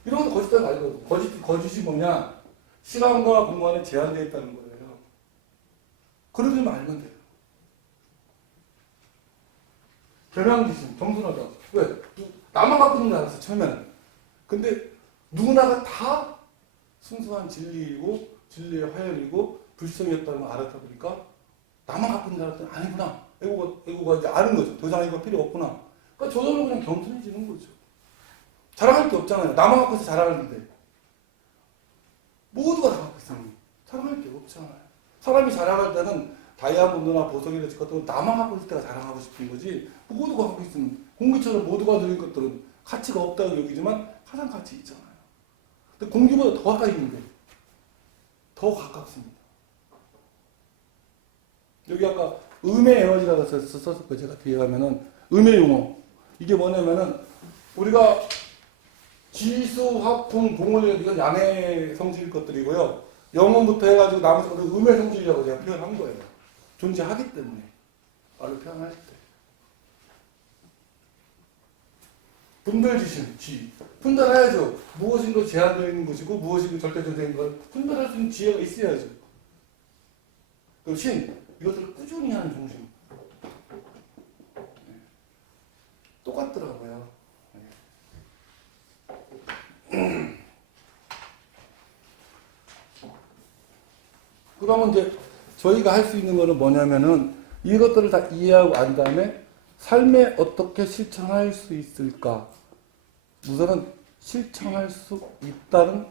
이런 것도 거짓된 거 알거든. 거짓이 뭐냐? 시간과 공간에 제한되어 있다는 거예요. 그러지 말면 돼요. 결양지심, 겸손하다. 왜? 나만 갖고 있는 줄 알았어, 처음에는. 근데 누구나가 다 순수한 진리이고 진리의 화연이고 불성이었다는 걸 알았다 보니까 나만 갖고 있는 줄 알았더니 아니구나. 에고가 이제 아는 거죠. 더 이상 이거 필요 없구나. 그러니까 저절로 그냥 겸손해지는 거죠. 자랑할 게 없잖아요. 나만 갖고 있어 자랑하는데. 모두가 다 갖고 있으면 자랑할 게 없잖아요. 사람이 자랑할 때는 다이아몬드나 보석이나 같은 건 나만 갖고 있을 때가 자랑하고 싶은 거지. 모두가 갖고 있으면 공기처럼 모두가 누린 것들은 가치가 없다고 여기지만 가장 가치 있잖아요. 근데 공기보다 더 가까이 있는데 더 가깝습니다. 여기 아까 음의 에너지라고 썼을 거예요. 제가 뒤에 가면은 음의 용어. 이게 뭐냐면은 우리가 지수, 화풍, 동물 이건 양의 성질일 것들이고요. 영혼부터 해가지고 나머지 음의 성질이라고 제가 표현한 거예요. 존재하기 때문에 말로 표현할 때. 분별지심, 지. 분별해야죠. 무엇인 것 제한되어 있는 것이고 무엇인 것 절대적인 것 분별할 수 있는 지혜가 있어야죠. 그리고 신, 이것들을 꾸준히 하는 중심. 똑같더라고요. 그러면 이제 저희가 할 수 있는 거는 뭐냐면은 이것들을 다 이해하고 안 다음에 삶에 어떻게 실천할 수 있을까? 우선은 실천할 수 있다는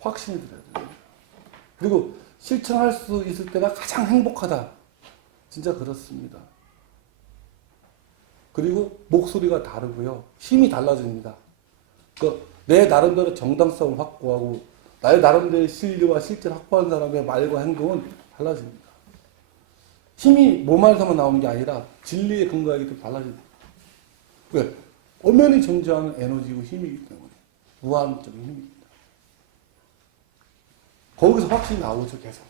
확신이 들어야 돼요. 그리고 실천할 수 있을 때가 가장 행복하다. 진짜 그렇습니다. 그리고 목소리가 다르고요. 힘이 달라집니다. 내 나름대로 정당성을 확보하고 나의 나름대로 진리와 실제를 확보하는 사람의 말과 행동은 달라집니다. 힘이 몸안에서만 나오는 게 아니라 진리에 근거하기 때문에 달라집니다. 왜? 엄연히 존재하는 에너지고 힘이기 때문에 무한적인 힘입니다. 거기서 확신이 나오죠. 계속.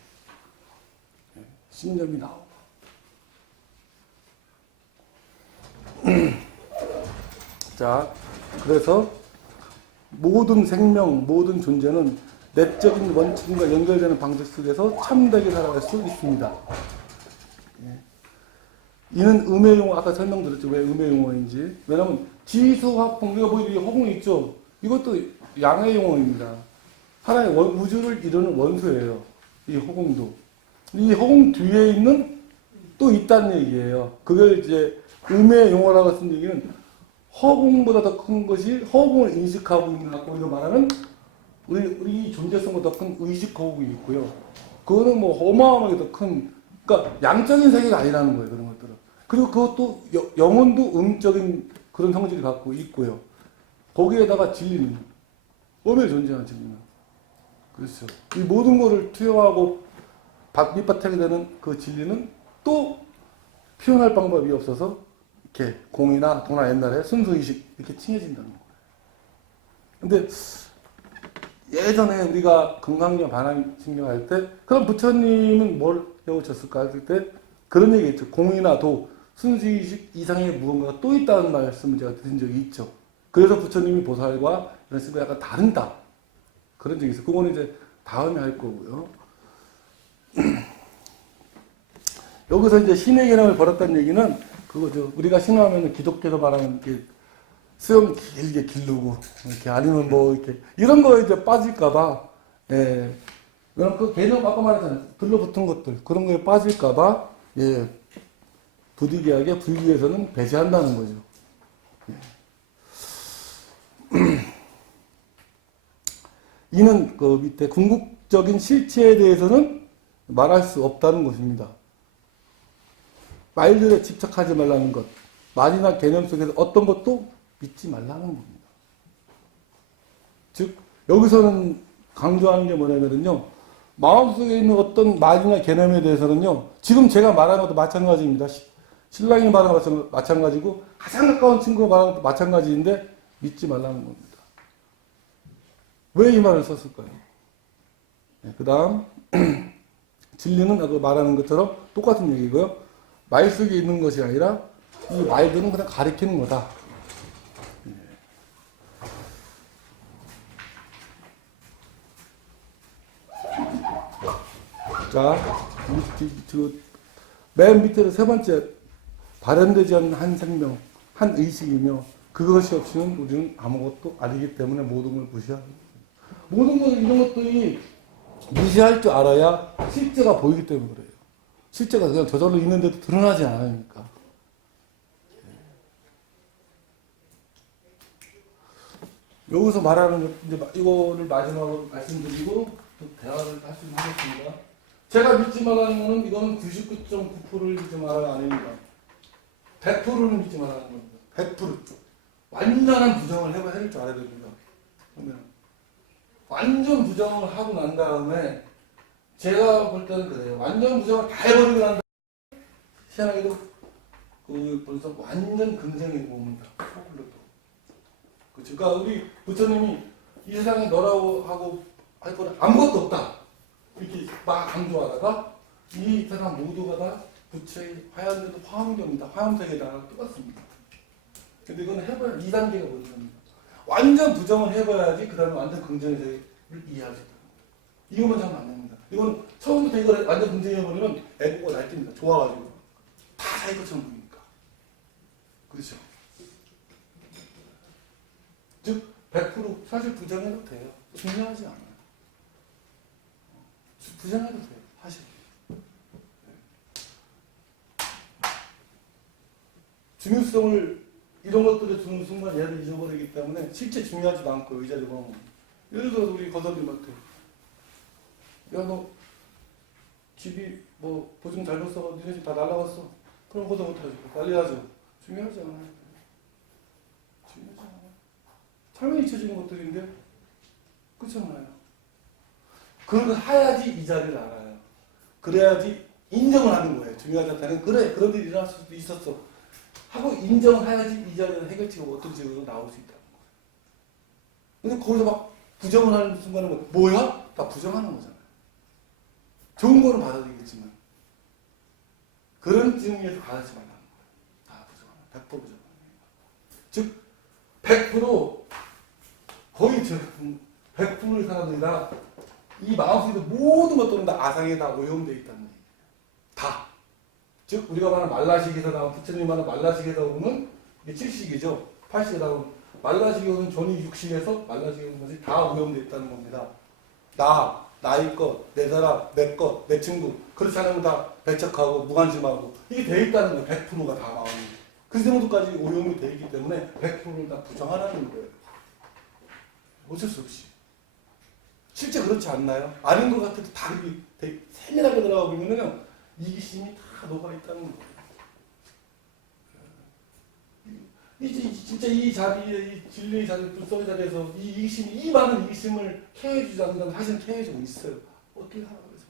신념이 나오고. 자, 그래서 모든 생명, 모든 존재는 내적인 원칙과 연결되는 방식 속에서 참되게 살아갈 수 있습니다. 이는 음의 용어, 아까 설명드렸죠. 왜 음의 용어인지. 왜냐면 지수, 화풍, 우리가 뭐 허공이 있죠. 이것도 양의 용어입니다. 하나의 우주를 이루는 원소예요. 이 허공도. 이 허공 뒤에 있는 또 있다는 얘기예요. 그걸 이제 음의 용어라고 쓴 얘기는 허공보다 더 큰 것이 허공을 인식하고 있는 갖고 우리가 말하는 우리 존재성보다 큰 의식 허공이 있고요. 그거는 뭐 어마어마하게 더 큰, 그러니까 양적인 세계가 아니라는 거예요. 그런 것들은. 그리고 그것도 영혼도 음적인 그런 성질을 갖고 있고요. 거기에다가 진리는 엄연히 존재하는 진리는 그렇죠. 이 모든 것을 투영하고 밑바탕이 되는 그 진리는 또 표현할 방법이 없어서 이렇게 공이나 도나 옛날에 순수의식 이렇게 칭해진다는 거예요. 근데 예전에 우리가 건강경 반항신경 할 때 그럼 부처님은 뭘 배우셨을까 할 때 그런 얘기 했죠. 공이나 도, 순수의식 이상의 무언가가 또 있다는 말씀을 제가 드린 적이 있죠. 그래서 부처님이 보살과 이런 식으로 약간 다른다. 그런 적이 있어요. 그거는 이제 다음에 할 거고요. 여기서 이제 신의 개념을 벌였다는 얘기는 그거죠. 우리가 신화하면 기독교에서 말하는 게 수염 길게 기르고 이렇게 아니면 뭐 이렇게 이런 거에 이제 빠질까봐 예. 그럼 그 개념 아까 말했잖아요. 들러붙은 것들 그런 거에 빠질까봐 예. 부득이하게 불교에서는 배제한다는 거죠. 예. 이는 그 밑에 궁극적인 실체에 대해서는 말할 수 없다는 것입니다. 말들에 집착하지 말라는 것, 말이나 개념 속에서 어떤 것도 믿지 말라는 겁니다. 즉 여기서는 강조하는 게 뭐냐면요, 마음속에 있는 어떤 말이나 개념에 대해서는요, 지금 제가 말하는 것도 마찬가지입니다. 신랑이 말하는 것도 마찬가지고 가장 가까운 친구가 말하는 것도 마찬가지인데 믿지 말라는 겁니다. 왜 이 말을 썼을까요? 네, 그 다음 진리는 아까 말하는 것처럼 똑같은 얘기고요. 말 속에 있는 것이 아니라 이 말들은 그냥 가리키는 거다. 네. 자, 맨 밑에서 세 번째 발현되지 않는 한 생명, 한 의식이며 그것이 없이는 우리는 아무것도 아니기 때문에 모든 걸 무시합니다. 모든 것 이런 것들이 무시할 줄 알아야 실제가 보이기 때문에 그래요. 실제가 그냥 저절로 있는데도 드러나지 않으니까. 여기서 말하는 것, 이제 이거를 마지막으로 말씀드리고 또 대화를 할 수 하겠습니다. 제가 믿지 말라는 거는 이거는 99.9%를 믿지 말라는 아닙니다. 100%를 믿지 말라는 겁니다. 100%. 완전한 부정을 해봐야 할 줄 알아야 됩니다. 그러면 완전 부정을 하고 난 다음에 제가 볼 때는 그래요. 완전 부정을 다 해버리고 난 다음에 희한하게도 그 벌써 완전 긍정이 옵니다. 그러니까 우리 부처님이 이 세상에 너라고 하고 할 거는 아무것도 없다. 이렇게 막 강조하다가 이 세상 모두가 다 부처의 화엄대도 화엄경이다. 화엄세계다. 똑같습니다. 근데 이거는 해봐야 2단계가 뭐냐면 완전 부정을 해봐야지 그 다음에 완전 긍정의 세계를 이해할 수 있다. 이거만 하면 안 됩니다. 이건 처음부터 이걸 완전 긍정해버리면 애고가 날뛰니다. 좋아가지고. 다 자기 것처럼 보이니까. 그렇죠? 즉 100% 사실 부정해도 돼요. 중요하지 않아요. 부정해도 돼요. 사실. 중요성을 이런 것들을 주는 순간 얘를 잊어버리기 때문에 실제 중요하지도 않고 의자를 보면 예를 들어서 우리 거사님한테 야 너 집이 뭐 보증 잘못 써서 니네 집 다 날라갔어. 그럼 거사 못하죠. 난리 나죠. 중요하지 않아요. 중요하지 않아요. 당연히 잊혀지는 것들인데 그렇잖아요. 그걸 해야지 이 자리를 알아요. 그래야지 인정을 하는 거예요. 중요하지 않다는 그래 그런 일이 일어날 수도 있었어 하고 인정을 해야지 이 자리에서 해결책이 어떤 식으로 나올 수 있다는 거예요. 근데 거기서 막 부정을 하는 순간은 뭐야? 다 부정하는 거잖아요. 좋은 거는 받아들이겠지만 그런 증의에서 가르치 말라는 거예요. 다 부정하는 100% 부정하는 거예요. 즉 100% 거의 100%의 사람들이다. 이 마음속에 모든 것들은 다 아상에 다 오염되어 있다는 얘기예요. 다. 즉 우리가 말하는 말라식에서 나온 부처님이 말하는 말라식에서 오는 이게 7식이죠. 8식에 나온 말라식에 오는 존이 6식에서 말라식에 오는 것이 다 오염되어 있다는 겁니다. 나의 것, 내 사람, 내 것, 내 친구 그렇지 않으면 다 배척하고 무관심하고 이게 되어 있다는 거예요. 100%가 다 마음이. 그 정도까지 오염이 되어 있기 때문에 100%를 다 부정하라는 거예요. 어쩔 수 없이. 실제 그렇지 않나요? 아닌 것 같아도 다 되게 세밀하게 들어가 보면은 이기심이 다 녹아있다는 거예요. 진짜 이 자리에, 이 진리의 자리, 불성의 자리에서 이 이기심이, 이 많은 이기심을 케어해주지 않는다면 사실은 케어해주고 있어요. 어떻게 하라고 해서.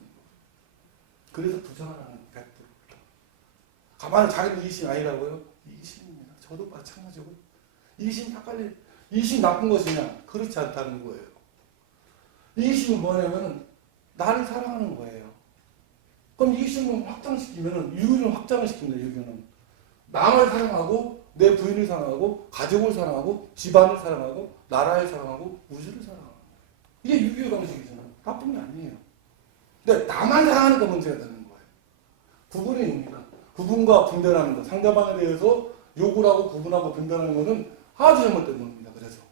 그래서 부정하라는 100%. 가만히 자기는 이기심이 아니라고요? 이기심입니다. 저도 마찬가지고. 이기심이 다 빨리, 이기심이 나쁜 것이냐? 그렇지 않다는 거예요. 이기심은 뭐냐면은 나를 사랑하는 거예요. 그럼 이기심을 확장시키면은 유교는 확장을 시킵니다. 유교는 남을 사랑하고 내 부인을 사랑하고 가족을 사랑하고 집안을 사랑하고 나라를 사랑하고 우주를 사랑하고 이게 유교의 방식이잖아요. 나쁜 게 아니에요. 근데 나만 사랑하는 거 문제가 되는 거예요. 구분이 됩니다. 구분과 분별하는 거 상대방에 대해서 욕을 하고 구분하고 분별하는 거는 아주 잘못된 겁니다. 그래서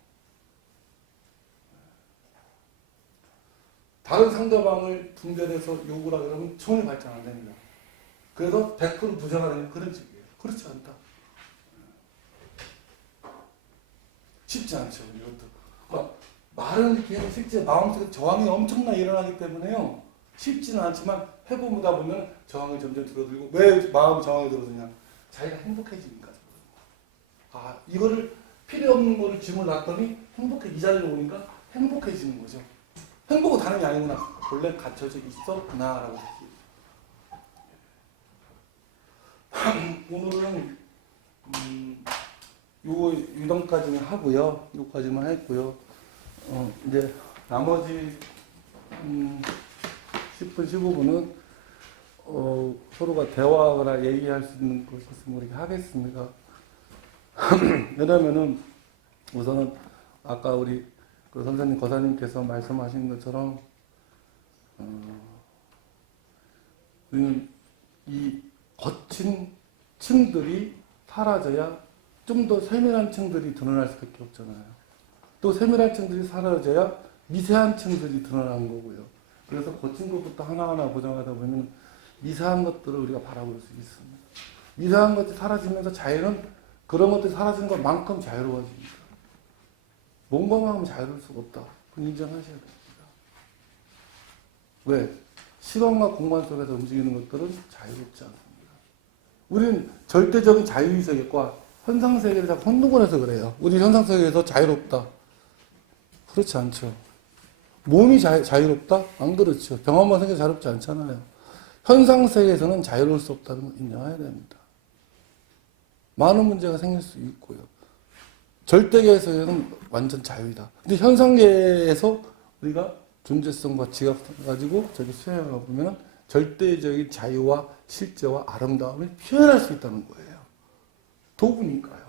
다른 상대방을 분별해서 욕을 하게 되면 전혀 발전 안 됩니다. 그래서 100% 부정하는 그런 식이에요. 그렇지 않다. 쉽지 않죠. 이것도. 그러니까 말은 이렇게 해도 실제 마음속에 저항이 엄청나게 일어나기 때문에요. 쉽지는 않지만 해보다 보면 저항이 점점 줄어들고 왜 마음 저항이 들어드냐? 자기가 행복해지니까. 아 이거를 필요 없는 거를 짐을 놨더니 이 자리로 오니까 행복해지는 거죠. 행복은 다른 게 아니구나. 원래 갇혀져 있었구나 라고 오늘은 요거 유동까지는 하고요. 요까지만 했고요. 이제 나머지 10분, 15분은 서로가 대화하거나 얘기할 수 있는 것이 있으면 이렇게 하겠습니다. 왜냐면은 우선은 아까 우리 그 선생님 거사님께서 말씀하신 것처럼 우리는 이 거친 층들이 사라져야 좀 더 세밀한 층들이 드러날 수밖에 없잖아요. 또 세밀한 층들이 사라져야 미세한 층들이 드러나는 거고요. 그래서 거친 것부터 하나하나 보정하다 보면 미세한 것들을 우리가 바라볼 수 있습니다. 미세한 것이 사라지면서 자연은 그런 것들이 사라지는 것만큼 자유로워집니다. 뭔가만 하면 자유로울 수가 없다. 그건 인정하셔야 됩니다. 왜? 시간과 공간 속에서 움직이는 것들은 자유롭지 않습니다. 우리는 절대적인 자유의식과 현상세계를 자꾸 혼동을 그래요. 우리 현상세계에서 자유롭다. 그렇지 않죠. 몸이 자유롭다? 안 그렇죠. 병원만 생겨 자유롭지 않잖아요. 현상세계에서는 자유로울 수 없다는 걸 인정해야 됩니다. 많은 문제가 생길 수 있고요. 절대계에서는 완전 자유이다. 근데 현상계에서 우리가 존재성과 지각성을 가지고 저기 수행하다 보면 절대적인 자유와 실제와 아름다움을 표현할 수 있다는 거예요. 도구니까요.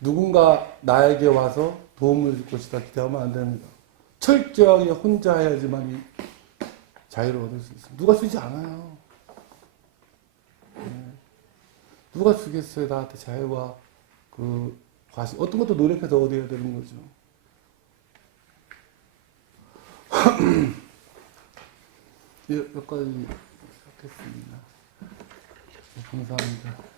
누군가 나에게 와서 도움을 줄 것이다 기대하면 안 됩니다. 철저하게 혼자 해야지만 자유를 얻을 수 있습니다. 누가 주지 않아요. 누가 주겠어요? 나한테 자유와 그 과실. 어떤 것도 노력해서 얻어야 되는 거죠. 예, 몇 가지 시작했습니다. 감사합니다.